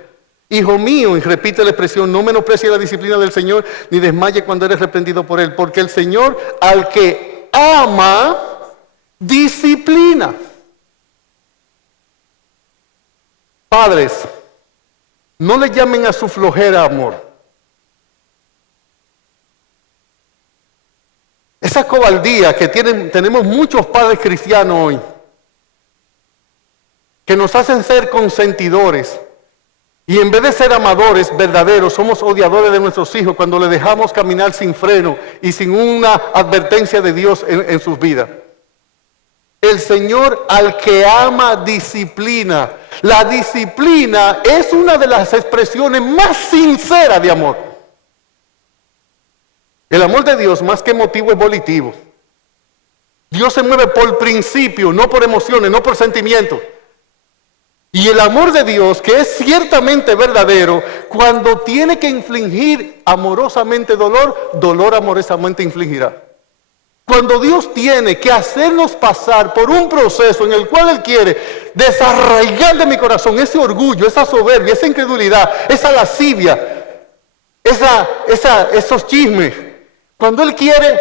Hijo mío, y repite la expresión, no menosprecie la disciplina del Señor, ni desmaye cuando eres reprendido por Él. Porque el Señor al que ama, disciplina. Padres, no le llamen a su flojera amor. Esa cobardía que tenemos muchos padres cristianos hoy, que nos hacen ser consentidores, y en vez de ser amadores verdaderos, somos odiadores de nuestros hijos cuando les dejamos caminar sin freno y sin una advertencia de Dios en sus vidas. El Señor al que ama disciplina. La disciplina es una de las expresiones más sinceras de amor. El amor de Dios, más que motivo, es volitivo. Dios se mueve por principio, no por emociones, no por sentimientos. Y el amor de Dios, que es ciertamente verdadero, cuando tiene que infligir amorosamente dolor, dolor amorosamente infligirá. Cuando Dios tiene que hacernos pasar por un proceso en el cual Él quiere desarraigar de mi corazón ese orgullo, esa soberbia, esa incredulidad, esa lascivia, esos chismes. Cuando Él quiere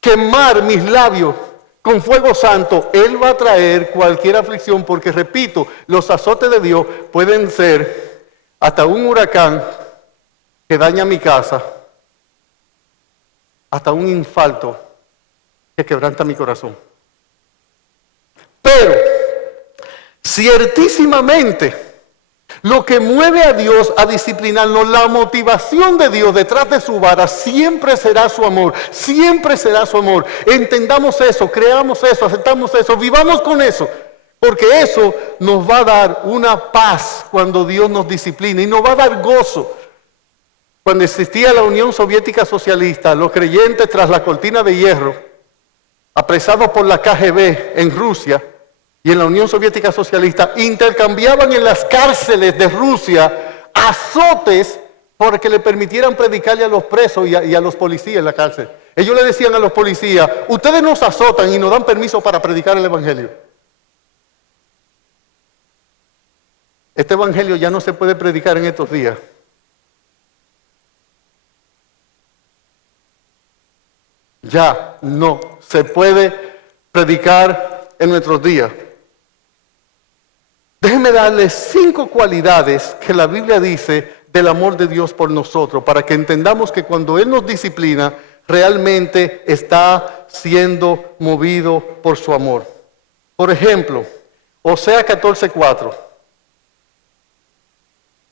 quemar mis labios con fuego santo, Él va a traer cualquier aflicción, porque repito, los azotes de Dios pueden ser hasta un huracán que daña mi casa, hasta un infarto que quebranta mi corazón. Pero, ciertísimamente, lo que mueve a Dios a disciplinarnos, la motivación de Dios detrás de su vara, siempre será su amor, siempre será su amor. Entendamos eso, creamos eso, aceptamos eso, vivamos con eso, porque eso nos va a dar una paz cuando Dios nos disciplina y nos va a dar gozo. Cuando existía la Unión Soviética Socialista, los creyentes tras la cortina de hierro, apresados por la KGB en Rusia y en la Unión Soviética Socialista, intercambiaban en las cárceles de Rusia azotes para que le permitieran predicarle a los presos y a los policías en la cárcel. Ellos le decían a los policías: ustedes nos azotan y nos dan permiso para predicar el Evangelio. Este Evangelio ya no se puede predicar en estos días. Ya no se puede predicar en nuestros días. Déjenme darles 5 cualidades que la Biblia dice del amor de Dios por nosotros, para que entendamos que cuando Él nos disciplina, realmente está siendo movido por su amor. Por ejemplo, Oseas 14:4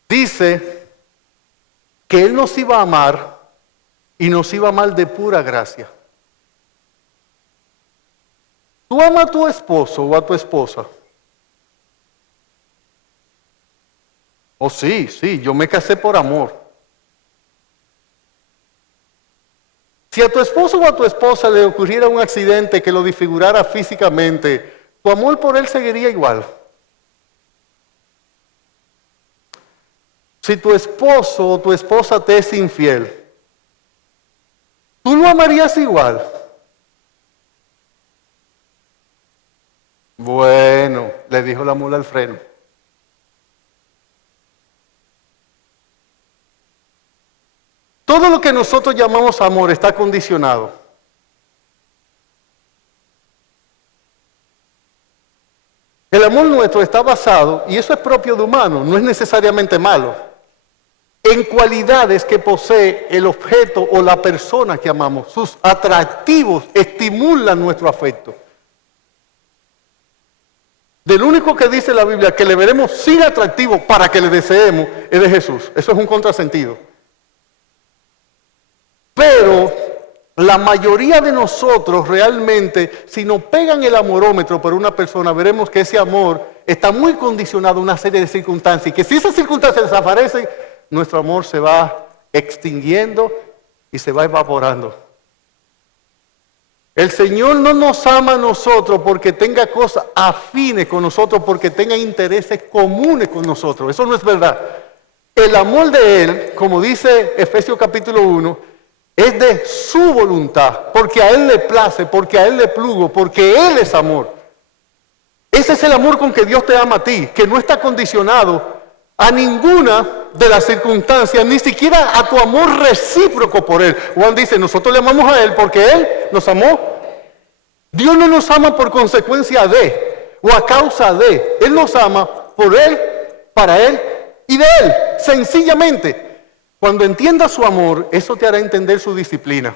dice que Él nos iba a amar y nos iba a amar de pura gracia. ¿Tú amas a tu esposo o a tu esposa? Oh, sí, yo me casé por amor. Si a tu esposo o a tu esposa le ocurriera un accidente que lo disfigurara físicamente, ¿tu amor por él seguiría igual? Si tu esposo o tu esposa te es infiel, ¿tú lo amarías igual? Bueno, le dijo la mula al freno. Todo lo que nosotros llamamos amor está condicionado. El amor nuestro está basado, y eso es propio de humano, no es necesariamente malo, en cualidades que posee el objeto o la persona que amamos. Sus atractivos estimulan nuestro afecto. Del único que dice la Biblia que le veremos sin atractivo para que le deseemos es de Jesús. Eso es un contrasentido. Pero la mayoría de nosotros realmente, si nos pegan el amorómetro por una persona, veremos que ese amor está muy condicionado a una serie de circunstancias, y que si esas circunstancias desaparecen, nuestro amor se va extinguiendo y se va evaporando. El Señor no nos ama a nosotros porque tenga cosas afines con nosotros, porque tenga intereses comunes con nosotros. Eso no es verdad. El amor de Él, como dice Efesios capítulo 1, es de su voluntad, porque a Él le place, porque a Él le plugo, porque Él es amor. Ese es el amor con que Dios te ama a ti, que no está condicionado a ninguna de las circunstancias, ni siquiera a tu amor recíproco por Él. Juan dice: nosotros le amamos a Él porque Él nos amó. Dios no nos ama por consecuencia de, o a causa de. Él nos ama por Él, para Él y de Él, sencillamente. Cuando entiendas su amor, eso te hará entender su disciplina.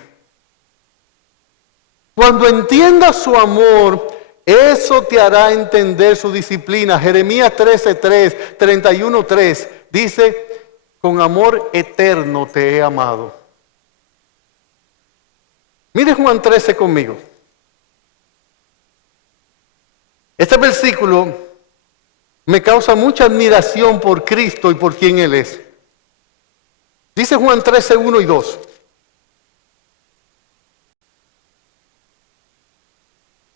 Cuando entiendas su amor, eso te hará entender su disciplina. Jeremías 13:3, 31:3 dice: con amor eterno te he amado. Mire Juan 13 conmigo. Este versículo me causa mucha admiración por Cristo y por quien Él es. Dice Juan 13, 1 y 2.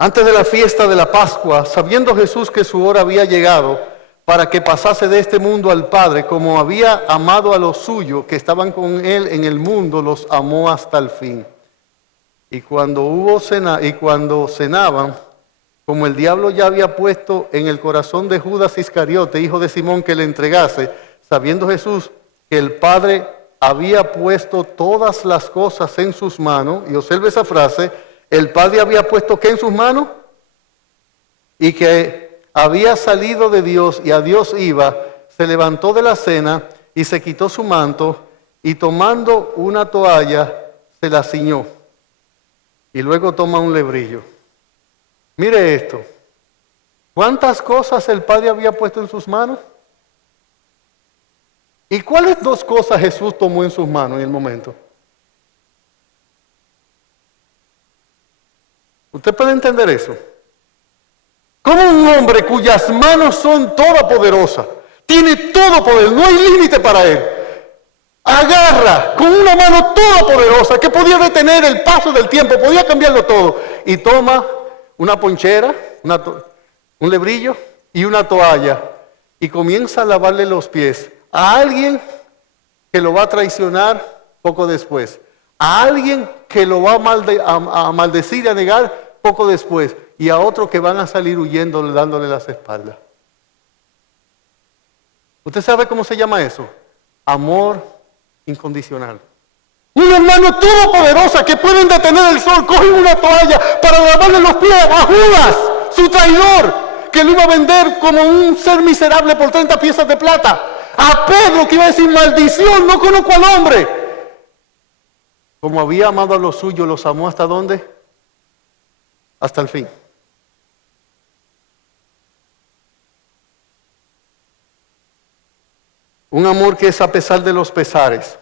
Antes de la fiesta de la Pascua, sabiendo Jesús que su hora había llegado para que pasase de este mundo al Padre, como había amado a los suyos que estaban con él en el mundo, los amó hasta el fin. Y cuando cenaban, como el diablo ya había puesto en el corazón de Judas Iscariote, hijo de Simón, que le entregase, sabiendo Jesús que el Padre había puesto todas las cosas en sus manos, y observe esa frase, el Padre había puesto ¿qué en sus manos? Y que había salido de Dios y a Dios iba, se levantó de la cena y se quitó su manto y tomando una toalla se la ciñó y luego toma un lebrillo. Mire esto, ¿cuántas cosas el Padre había puesto en sus manos? ¿Y cuáles dos cosas Jesús tomó en sus manos en el momento? ¿Usted puede entender eso? ¿Cómo un hombre cuyas manos son todopoderosas, tiene todo poder, no hay límite para él, agarra con una mano todopoderosa que podía detener el paso del tiempo, podía cambiarlo todo, y toma una ponchera, un lebrillo y una toalla, y comienza a lavarle los pies a alguien que lo va a traicionar poco después, a alguien que lo va a maldecir y a negar poco después, y a otros que van a salir huyendo dándole las espaldas. ¿Usted sabe cómo se llama eso? Amor incondicional. Una hermano todopoderosa que pueden detener el sol, cogen una toalla para lavarle los pies a Judas, su traidor, que lo iba a vender como un ser miserable por 30 piezas de plata. A Pedro, que iba a decir maldición, no conozco al hombre. Como había amado a los suyos, los amó ¿hasta dónde? Hasta el fin. Un amor que es a pesar de los pesares.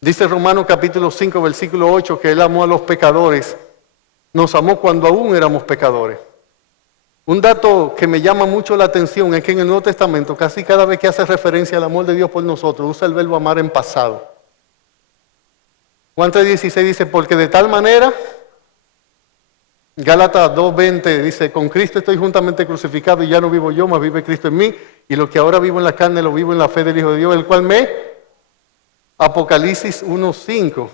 Dice Romanos capítulo 5, versículo 8, que Él amó a los pecadores. Nos amó cuando aún éramos pecadores. Un dato que me llama mucho la atención es que en el Nuevo Testamento, casi cada vez que hace referencia al amor de Dios por nosotros, usa el verbo amar en pasado. Juan 3:16 dice, porque de tal manera, Gálatas 2:20 dice, con Cristo estoy juntamente crucificado y ya no vivo yo, mas vive Cristo en mí, y lo que ahora vivo en la carne lo vivo en la fe del Hijo de Dios, el cual Apocalipsis 1:5,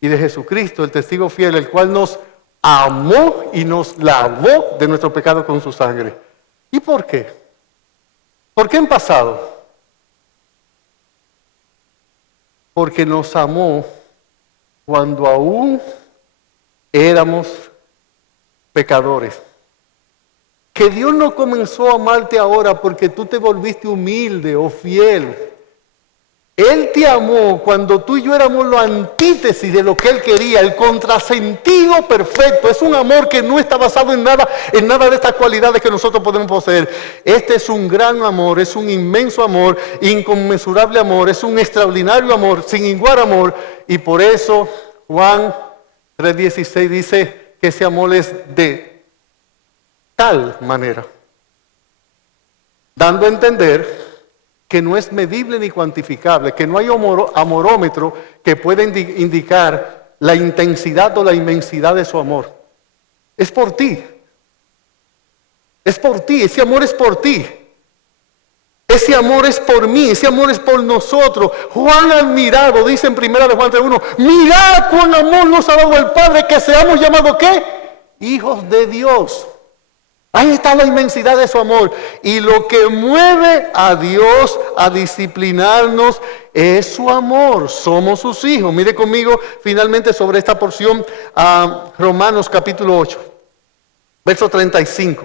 y de Jesucristo, el testigo fiel, el cual nos amó y nos lavó de nuestro pecado con su sangre. ¿Y por qué? ¿Por qué en pasado? Porque nos amó cuando aún éramos pecadores. Que Dios no comenzó a amarte ahora porque tú te volviste humilde o fiel. Él te amó cuando tú y yo éramos la antítesis de lo que Él quería, el contrasentido perfecto. Es un amor que no está basado en nada de estas cualidades que nosotros podemos poseer. Este es un gran amor, es un inmenso amor, inconmensurable amor, es un extraordinario amor, sin igual amor. Y por eso Juan 3:16 dice que ese amor es de tal manera, dando a entender que no es medible ni cuantificable, que no hay amorómetro que pueda indicar la intensidad o la inmensidad de su amor. Es por ti. Es por ti, ese amor es por ti. Ese amor es por mí, ese amor es por nosotros. Juan admirado, dice en 1 de Juan 3:1, mirad cuán amor nos ha dado el Padre, que seamos llamados ¿qué? Hijos de Dios. Ahí está la inmensidad de su amor. Y lo que mueve a Dios a disciplinarnos es su amor. Somos sus hijos. Mire conmigo finalmente sobre esta porción a Romanos capítulo 8, verso 35.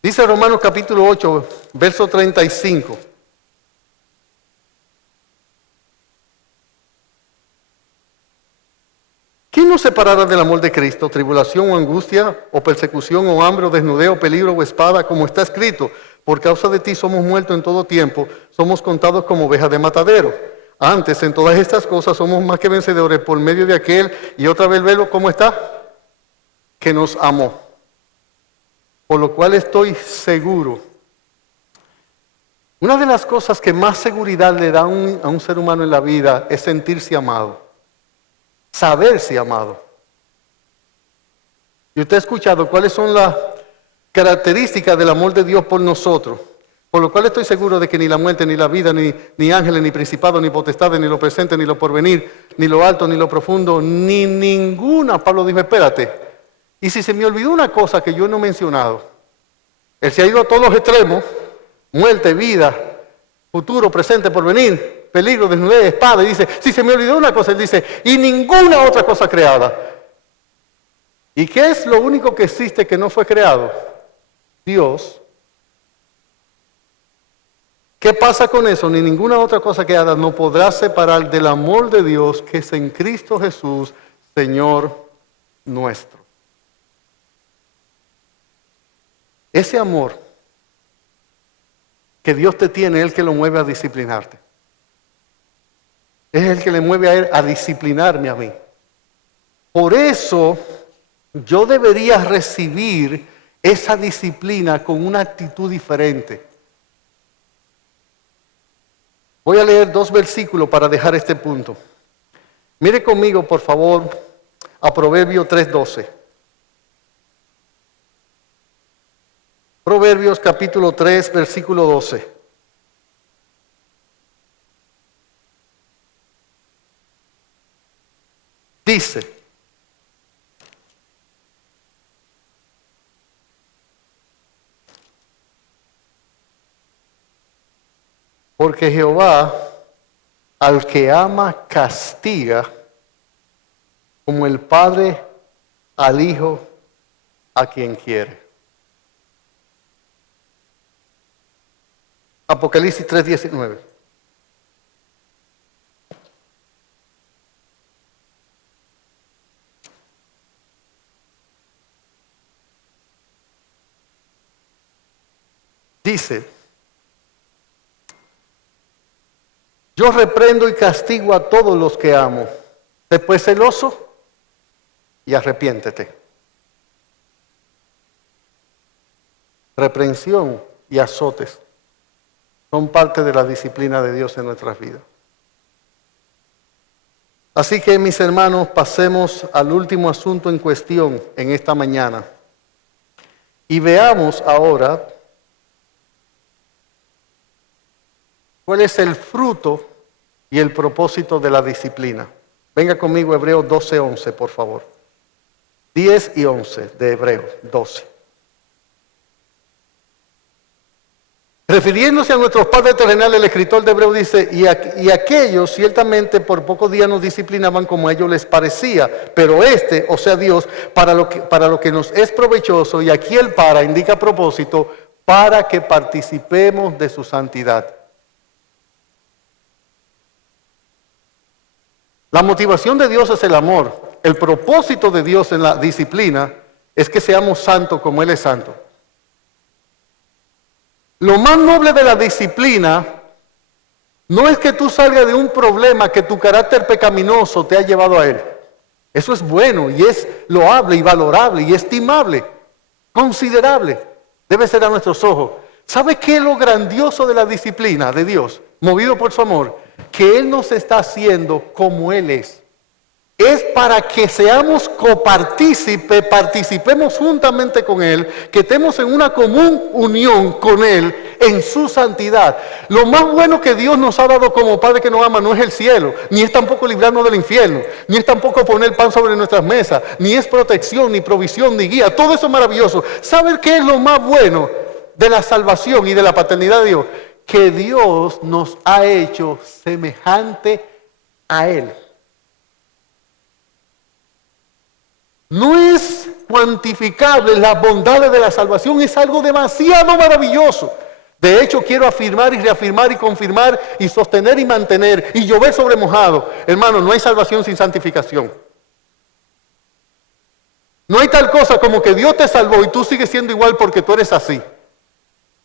Dice Romanos capítulo 8, verso 35. ¿Quién nos separará del amor de Cristo? ¿Tribulación o angustia, o persecución, o hambre, o desnudez, o peligro, o espada? Como está escrito, por causa de ti somos muertos en todo tiempo, somos contados como ovejas de matadero. Antes, en todas estas cosas, somos más que vencedores por medio de aquel, y otra vez verlo, ¿cómo está? Que nos amó. Por lo cual estoy seguro Una de las cosas que más seguridad le da a un ser humano en la vida es sentirse amado, saberse amado. Y usted ha escuchado cuáles son las características del amor de Dios por nosotros, por lo cual estoy seguro de que ni la muerte, ni la vida, ni ángeles, ni principados, ni potestades, ni lo presente, ni lo porvenir, ni lo alto, ni lo profundo, ni ninguna. Pablo dijo, espérate, y si se me olvidó una cosa que yo no he mencionado, él se ha ido a todos los extremos, muerte, vida, futuro, presente, porvenir, peligro, desnudez, espada, y dice, si se me olvidó una cosa, él dice, y ninguna otra cosa creada. ¿Y qué es lo único que existe que no fue creado? Dios. ¿Qué pasa con eso? Ni ninguna otra cosa creada nos podrá separar del amor de Dios que es en Cristo Jesús, Señor nuestro. Ese amor que Dios te tiene es el que lo mueve a disciplinarte. Es el que le mueve a Él a disciplinarme a mí. Por eso yo debería recibir esa disciplina con una actitud diferente. Voy a leer 2 versículos para dejar este punto. Mire conmigo, por favor, a Proverbios 3:12. Proverbios capítulo 3, versículo 12. Dice, porque Jehová al que ama castiga, como el padre al hijo a quien quiere. Apocalipsis 3:19. Dice, yo reprendo y castigo a todos los que amo. Sé pues celoso y arrepiéntete. Reprensión y azotes son parte de la disciplina de Dios en nuestras vidas. Así que, mis hermanos, pasemos al último asunto en cuestión en esta mañana. Y veamos ahora cuál es el fruto y el propósito de la disciplina. Venga conmigo, Hebreos 12:11, por favor. 10 y 11 de Hebreos 12. Refiriéndose a nuestros padres terrenales, el escritor de Hebreos dice, y aquellos ciertamente por pocos días nos disciplinaban como a ellos les parecía, pero o sea Dios, para lo que nos es provechoso, y aquí el para indica propósito, para que participemos de su santidad. La motivación de Dios es el amor. El propósito de Dios en la disciplina es que seamos santos como Él es santo. Lo más noble de la disciplina no es que tú salgas de un problema que tu carácter pecaminoso te ha llevado a él. Eso es bueno y es loable y valorable y estimable, considerable. Debe ser a nuestros ojos. ¿Sabe qué es lo grandioso de la disciplina de Dios, movido por su amor? Que Él nos está haciendo como Él es. Es para que seamos copartícipes, participemos juntamente con Él, que estemos en una común unión con Él en su santidad. Lo más bueno que Dios nos ha dado como Padre que nos ama no es el cielo, ni es tampoco librarnos del infierno, ni es tampoco poner pan sobre nuestras mesas, ni es protección, ni provisión, ni guía. Todo eso es maravilloso. ¿Saben qué es lo más bueno de la salvación y de la paternidad de Dios? Que Dios nos ha hecho semejante a Él. No es cuantificable las bondades de la salvación, es algo demasiado maravilloso. De hecho, quiero afirmar y reafirmar y confirmar y sostener y mantener y llover sobre mojado. Hermano, no hay salvación sin santificación. No hay tal cosa como que Dios te salvó y tú sigues siendo igual porque tú eres así.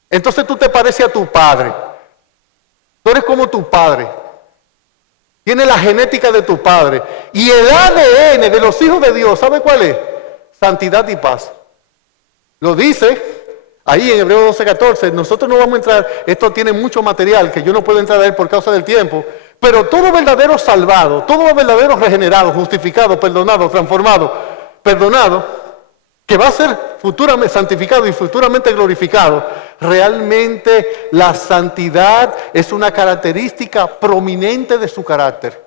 Entonces tú te pareces a tu padre. Tú eres como tu padre. Tienes la genética de tu padre. Y el ADN de los hijos de Dios, ¿sabe cuál es? Santidad y paz. Lo dice Ahí en Hebreos 12:14, nosotros no vamos a entrar, esto tiene mucho material que yo no puedo entrar a él por causa del tiempo, pero todo verdadero salvado, todo verdadero regenerado, justificado, perdonado, transformado, perdonado, que va a ser futuramente santificado y futuramente glorificado, realmente la santidad es una característica prominente de su carácter.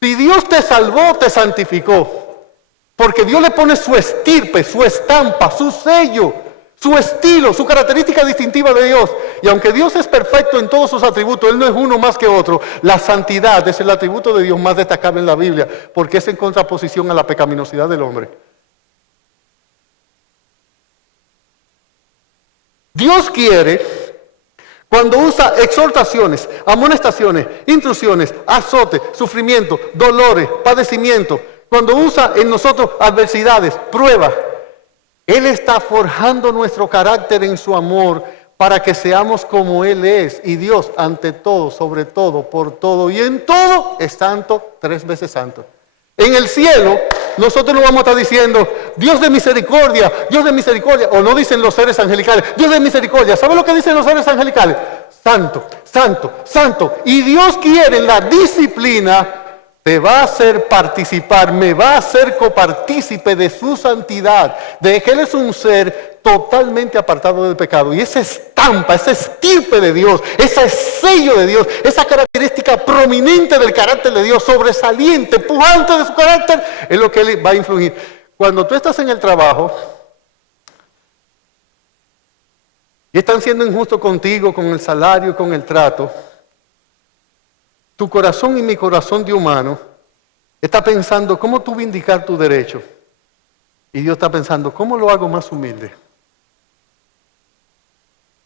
Si Dios te salvó, te santificó, porque Dios le pone su estirpe, su estampa, su sello, su estilo, su característica distintiva de Dios. Y aunque Dios es perfecto en todos sus atributos, Él no es uno más que otro. La santidad es el atributo de Dios más destacable en la Biblia, porque es en contraposición a la pecaminosidad del hombre. Dios quiere, cuando usa exhortaciones, amonestaciones, instrucciones, azote, sufrimiento, dolores, padecimiento, cuando usa en nosotros adversidades, pruebas, Él está forjando nuestro carácter en su amor para que seamos como Él es. Y Dios, ante todo, sobre todo, por todo y en todo, es santo, 3 veces santo. En el cielo, nosotros no vamos a estar diciendo, Dios de misericordia, o no dicen los seres angelicales, Dios de misericordia. ¿Sabe lo que dicen los seres angelicales? Santo, santo, santo. Y Dios quiere en la disciplina, te va a hacer participar, me va a hacer copartícipe de su santidad, de que Él es un ser totalmente apartado del pecado. Y esa estampa, ese estirpe de Dios, ese sello de Dios, esa característica prominente del carácter de Dios, sobresaliente, pujante de su carácter, es lo que Él va a influir. Cuando tú estás en el trabajo y están siendo injustos contigo, con el salario, con el trato, tu corazón y mi corazón de humano está pensando cómo tú vindicar tu derecho. Y Dios está pensando, ¿cómo lo hago más humilde?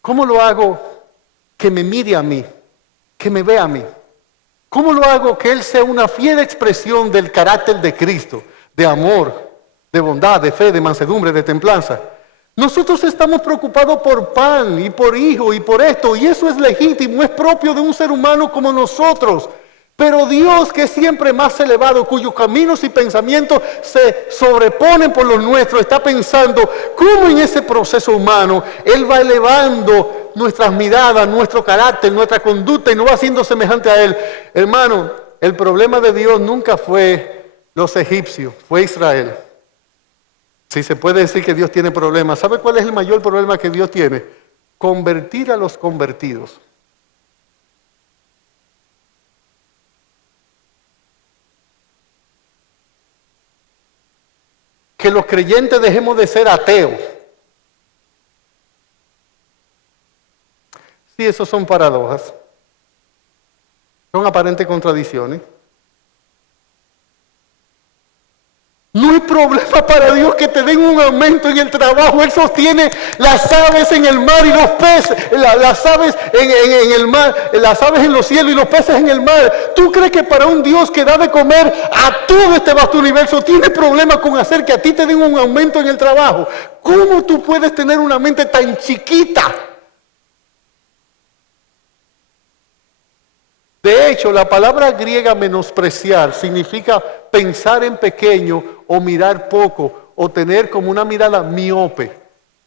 ¿Cómo lo hago que me mire a mí, que me vea a mí? ¿Cómo lo hago que Él sea una fiel expresión del carácter de Cristo, de amor, de bondad, de fe, de mansedumbre, de templanza? Nosotros estamos preocupados por pan y por hijo y por esto, y eso es legítimo, es propio de un ser humano como nosotros. Pero Dios, que es siempre más elevado, cuyos caminos y pensamientos se sobreponen por los nuestros, está pensando cómo en ese proceso humano Él va elevando nuestras miradas, nuestro carácter, nuestra conducta y nos va haciendo semejante a Él. Hermano, el problema de Dios nunca fue los egipcios, fue Israel. Si se puede decir que Dios tiene problemas, ¿sabe cuál es el mayor problema que Dios tiene? Convertir a los convertidos. Que los creyentes dejemos de ser ateos. Sí, esos son paradojas. Son aparentes contradicciones. No hay problema para Dios que te den un aumento en el trabajo. Él sostiene las aves en el mar y los peces, las aves en el mar, las aves en los cielos y los peces en el mar. ¿Tú crees que para un Dios que da de comer a todo este vasto universo tiene problema con hacer que a ti te den un aumento en el trabajo? ¿Cómo tú puedes tener una mente tan chiquita? De hecho, la palabra griega menospreciar significa pensar en pequeño o mirar poco o tener como una mirada miope,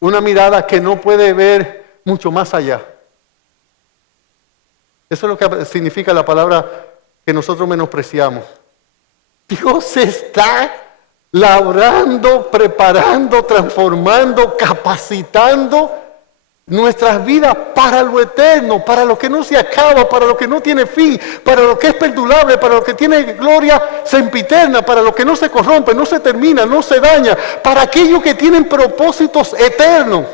una mirada que no puede ver mucho más allá. Eso es lo que significa la palabra que nosotros menospreciamos. Dios está labrando, preparando, transformando, capacitando nuestras vidas para lo eterno, para lo que no se acaba, para lo que no tiene fin, para lo que es perdurable, para lo que tiene gloria sempiterna, para lo que no se corrompe, no se termina, no se daña, para aquellos que tienen propósitos eternos.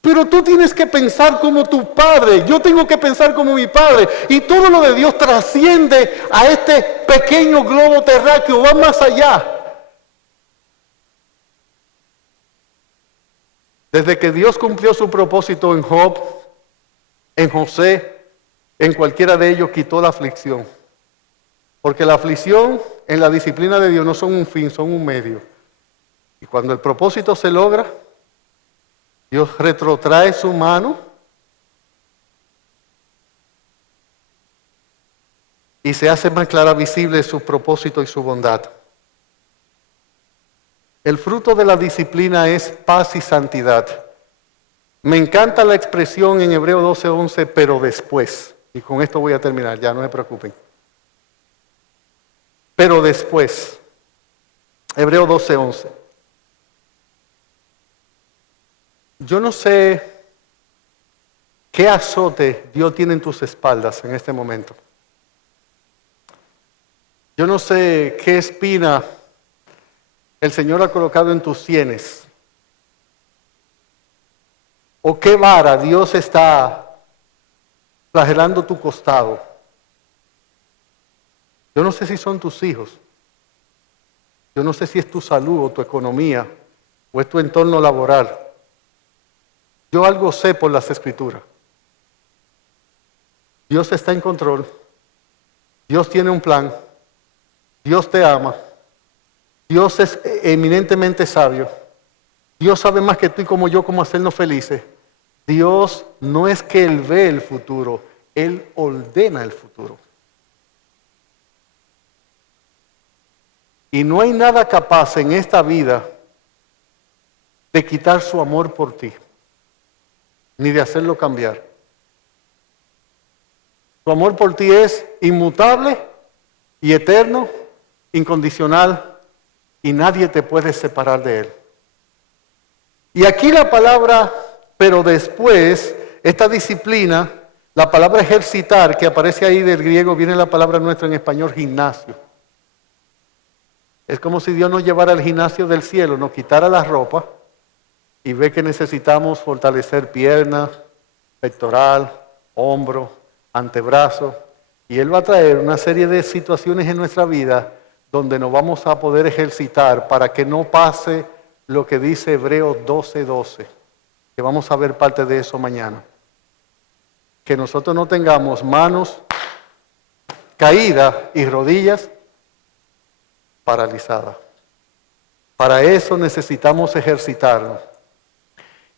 Pero tú tienes que pensar como tu padre, yo tengo que pensar como mi padre, y todo lo de Dios trasciende a este pequeño globo terráqueo, va más allá. Desde que Dios cumplió su propósito en Job, en José, en cualquiera de ellos quitó la aflicción. Porque la aflicción en la disciplina de Dios no son un fin, son un medio. Y cuando el propósito se logra, Dios retrotrae su mano y se hace más clara visible su propósito y su bondad. El fruto de la disciplina es paz y santidad. Me encanta la expresión en Hebreo 12:11, pero después. Y con esto voy a terminar, ya no se preocupen. Pero después. Hebreo 12:11. Yo no sé qué azote Dios tiene en tus espaldas en este momento. Yo no sé qué espina el Señor ha colocado en tus sienes. O qué vara Dios está flagelando tu costado. Yo no sé si son tus hijos. Yo no sé si es tu salud o tu economía o es tu entorno laboral. Yo algo sé por las Escrituras. Dios está en control. Dios tiene un plan. Dios te ama. Dios es eminentemente sabio. Dios sabe más que tú y como yo cómo hacernos felices. Dios no es que Él ve el futuro, Él ordena el futuro. Y no hay nada capaz en esta vida de quitar su amor por ti, ni de hacerlo cambiar. Su amor por ti es inmutable y eterno, incondicional, y nadie te puede separar de Él. Y aquí la palabra, pero después, esta disciplina, la palabra ejercitar, que aparece ahí del griego, viene la palabra nuestra en español, gimnasio. Es como si Dios nos llevara al gimnasio del cielo, nos quitara la ropa y ve que necesitamos fortalecer piernas, pectoral, hombro, antebrazo. Y Él va a traer una serie de situaciones en nuestra vida donde nos vamos a poder ejercitar para que no pase lo que dice Hebreos 12:12, que vamos a ver parte de eso mañana. Que nosotros no tengamos manos caídas y rodillas paralizadas. Para eso necesitamos ejercitarnos.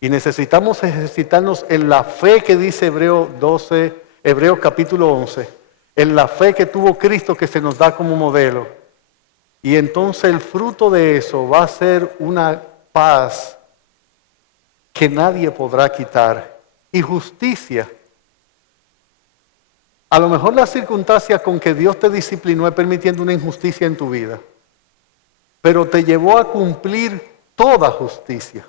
Y necesitamos ejercitarnos en la fe que dice Hebreos capítulo 11, en la fe que tuvo Cristo que se nos da como modelo. Y entonces el fruto de eso va a ser una paz que nadie podrá quitar y justicia. A lo mejor la circunstancia con que Dios te disciplinó es permitiendo una injusticia en tu vida, pero te llevó a cumplir toda justicia.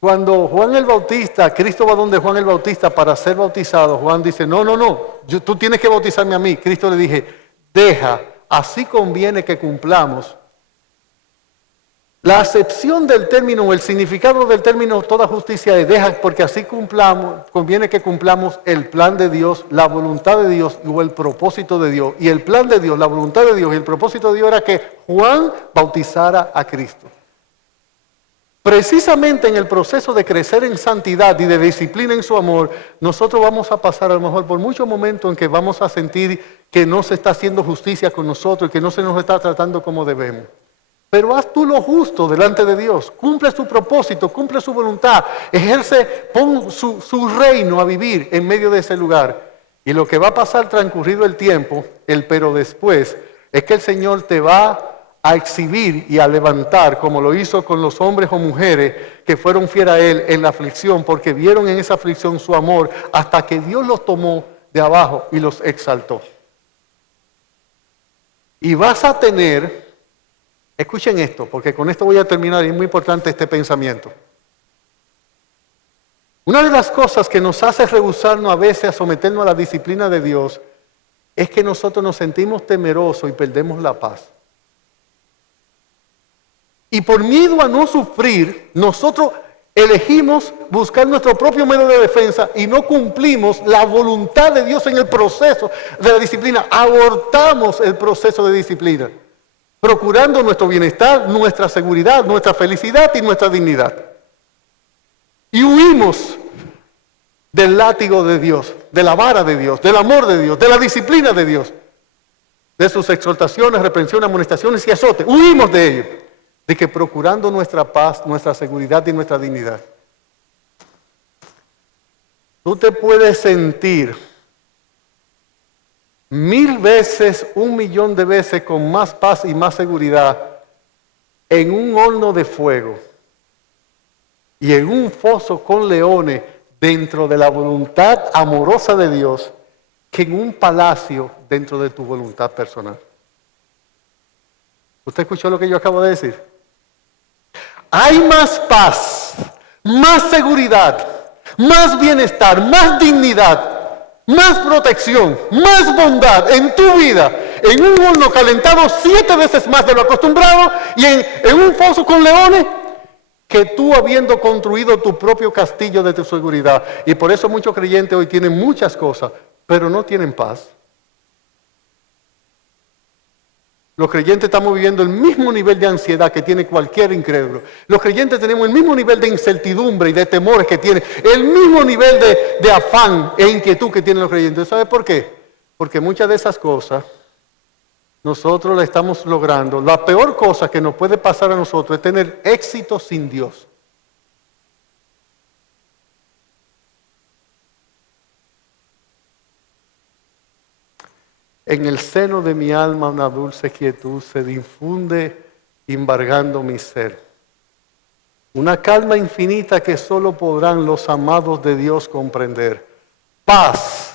Cuando Juan el Bautista, Cristo va donde Juan el Bautista para ser bautizado, Juan dice, no, tú tienes que bautizarme a mí. Cristo le dije, deja, así conviene que cumplamos. La acepción del término o el significado del término toda justicia es deja, porque así conviene que cumplamos el plan de Dios, la voluntad de Dios o el propósito de Dios. Y el plan de Dios, la voluntad de Dios y el propósito de Dios era que Juan bautizara a Cristo. Precisamente en el proceso de crecer en santidad y de disciplina en su amor, nosotros vamos a pasar a lo mejor por muchos momentos en que vamos a sentir que no se está haciendo justicia con nosotros y que no se nos está tratando como debemos. Pero haz tú lo justo delante de Dios, cumple su propósito, cumple su voluntad, pon su reino a vivir en medio de ese lugar. Y lo que va a pasar transcurrido el tiempo, pero después, es que el Señor te va a exhibir y a levantar, como lo hizo con los hombres o mujeres que fueron fieles a Él en la aflicción, porque vieron en esa aflicción su amor, hasta que Dios los tomó de abajo y los exaltó. Y vas a tener, escuchen esto, porque con esto voy a terminar, y es muy importante este pensamiento. Una de las cosas que nos hace rehusarnos a veces a someternos a la disciplina de Dios, es que nosotros nos sentimos temerosos y perdemos la paz. Y por miedo a no sufrir, nosotros elegimos buscar nuestro propio medio de defensa y no cumplimos la voluntad de Dios en el proceso de la disciplina. Abortamos el proceso de disciplina, procurando nuestro bienestar, nuestra seguridad, nuestra felicidad y nuestra dignidad. Y huimos del látigo de Dios, de la vara de Dios, del amor de Dios, de la disciplina de Dios, de sus exhortaciones, reprensiones, amonestaciones y azotes. Huimos de ello. De que procurando nuestra paz, nuestra seguridad y nuestra dignidad. Tú te puedes sentir 1000 veces, 1,000,000 de veces con más paz y más seguridad en un horno de fuego y en un foso con leones dentro de la voluntad amorosa de Dios que en un palacio dentro de tu voluntad personal. ¿Usted escuchó lo que yo acabo de decir? Hay más paz, más seguridad, más bienestar, más dignidad, más protección, más bondad en tu vida, en un horno calentado 7 veces más de lo acostumbrado y en un foso con leones, que tú habiendo construido tu propio castillo de tu seguridad. Y por eso muchos creyentes hoy tienen muchas cosas, pero no tienen paz. Los creyentes estamos viviendo el mismo nivel de ansiedad que tiene cualquier incrédulo. Los creyentes tenemos el mismo nivel de incertidumbre y de temores que tienen, el mismo nivel de afán e inquietud que tienen los creyentes. ¿Sabe por qué? Porque muchas de esas cosas nosotros las estamos logrando. La peor cosa que nos puede pasar a nosotros es tener éxito sin Dios. En el seno de mi alma una dulce quietud se difunde embargando mi ser. Una calma infinita que solo podrán los amados de Dios comprender. Paz,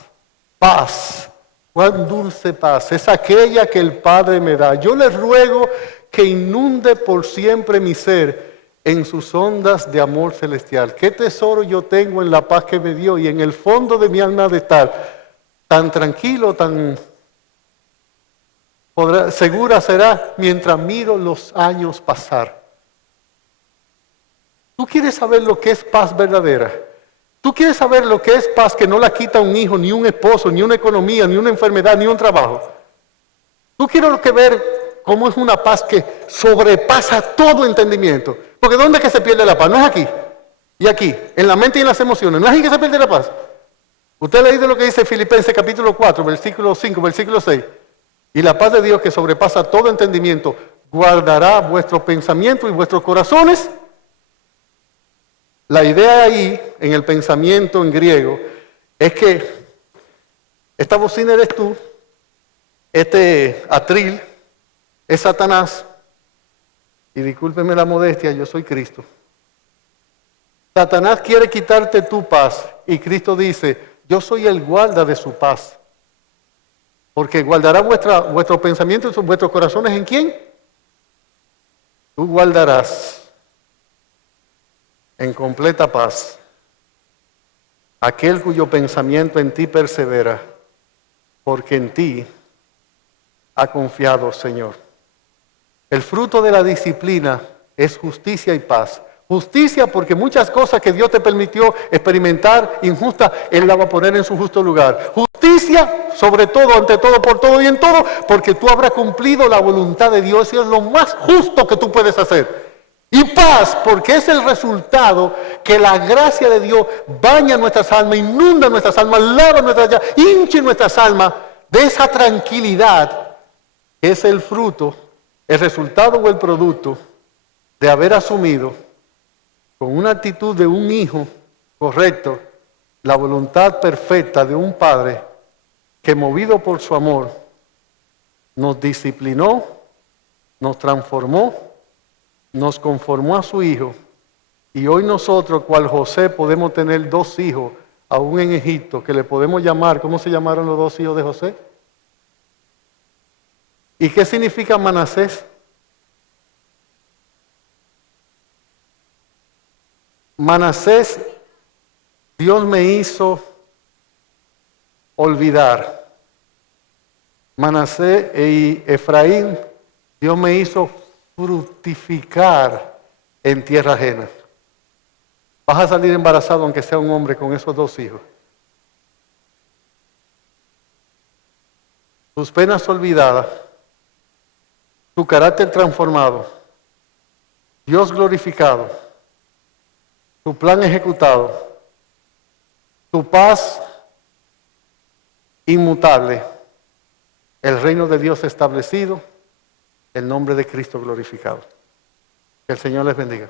paz, cuán dulce paz, es aquella que el Padre me da. Yo le ruego que inunde por siempre mi ser en sus ondas de amor celestial. Qué tesoro yo tengo en la paz que me dio y en el fondo de mi alma de estar tan tranquilo, tan segura será mientras miro los años pasar. ¿Tú quieres saber lo que es paz verdadera? ¿Tú quieres saber lo que es paz que no la quita un hijo, ni un esposo, ni una economía, ni una enfermedad, ni un trabajo? ¿Tú quieres ver cómo es una paz que sobrepasa todo entendimiento? Porque ¿dónde es que se pierde la paz? No es aquí y aquí, en la mente y en las emociones. No es aquí que se pierde la paz. Usted ha leído lo que dice Filipenses capítulo 4, versículo 5, versículo 6. Y la paz de Dios que sobrepasa todo entendimiento guardará vuestros pensamientos y vuestros corazones. La idea ahí, en el pensamiento en griego, es que esta bocina eres tú, este atril es Satanás, y discúlpeme la modestia, yo soy Cristo. Satanás quiere quitarte tu paz, y Cristo dice, yo soy el guarda de su paz. Porque guardará vuestros pensamientos y vuestros corazones ¿en quién? Tú guardarás en completa paz aquel cuyo pensamiento en ti persevera, porque en ti ha confiado, Señor. El fruto de la disciplina es justicia y paz. Justicia porque muchas cosas que Dios te permitió experimentar injustas, Él la va a poner en su justo lugar. Justicia, sobre todo, ante todo, por todo y en todo, porque tú habrás cumplido la voluntad de Dios y es lo más justo que tú puedes hacer. Y paz, porque es el resultado que la gracia de Dios baña nuestras almas, inunda nuestras almas, lava nuestras almas, hinche nuestras almas de esa tranquilidad que es el fruto, el resultado o el producto de haber asumido con una actitud de un hijo correcto, la voluntad perfecta de un padre que movido por su amor nos disciplinó, nos transformó, nos conformó a su hijo y hoy nosotros, cual José, podemos tener 2 hijos aún en Egipto que le podemos llamar, ¿cómo se llamaron los 2 hijos de José? ¿Y qué significa Manasés? Manasés, Dios me hizo olvidar. Manasés y Efraín, Dios me hizo fructificar en tierra ajena. Vas a salir embarazado aunque sea un hombre con esos 2 hijos. Tus penas olvidadas, tu carácter transformado, Dios glorificado, tu plan ejecutado, tu paz inmutable, el reino de Dios establecido, el nombre de Cristo glorificado. Que el Señor les bendiga.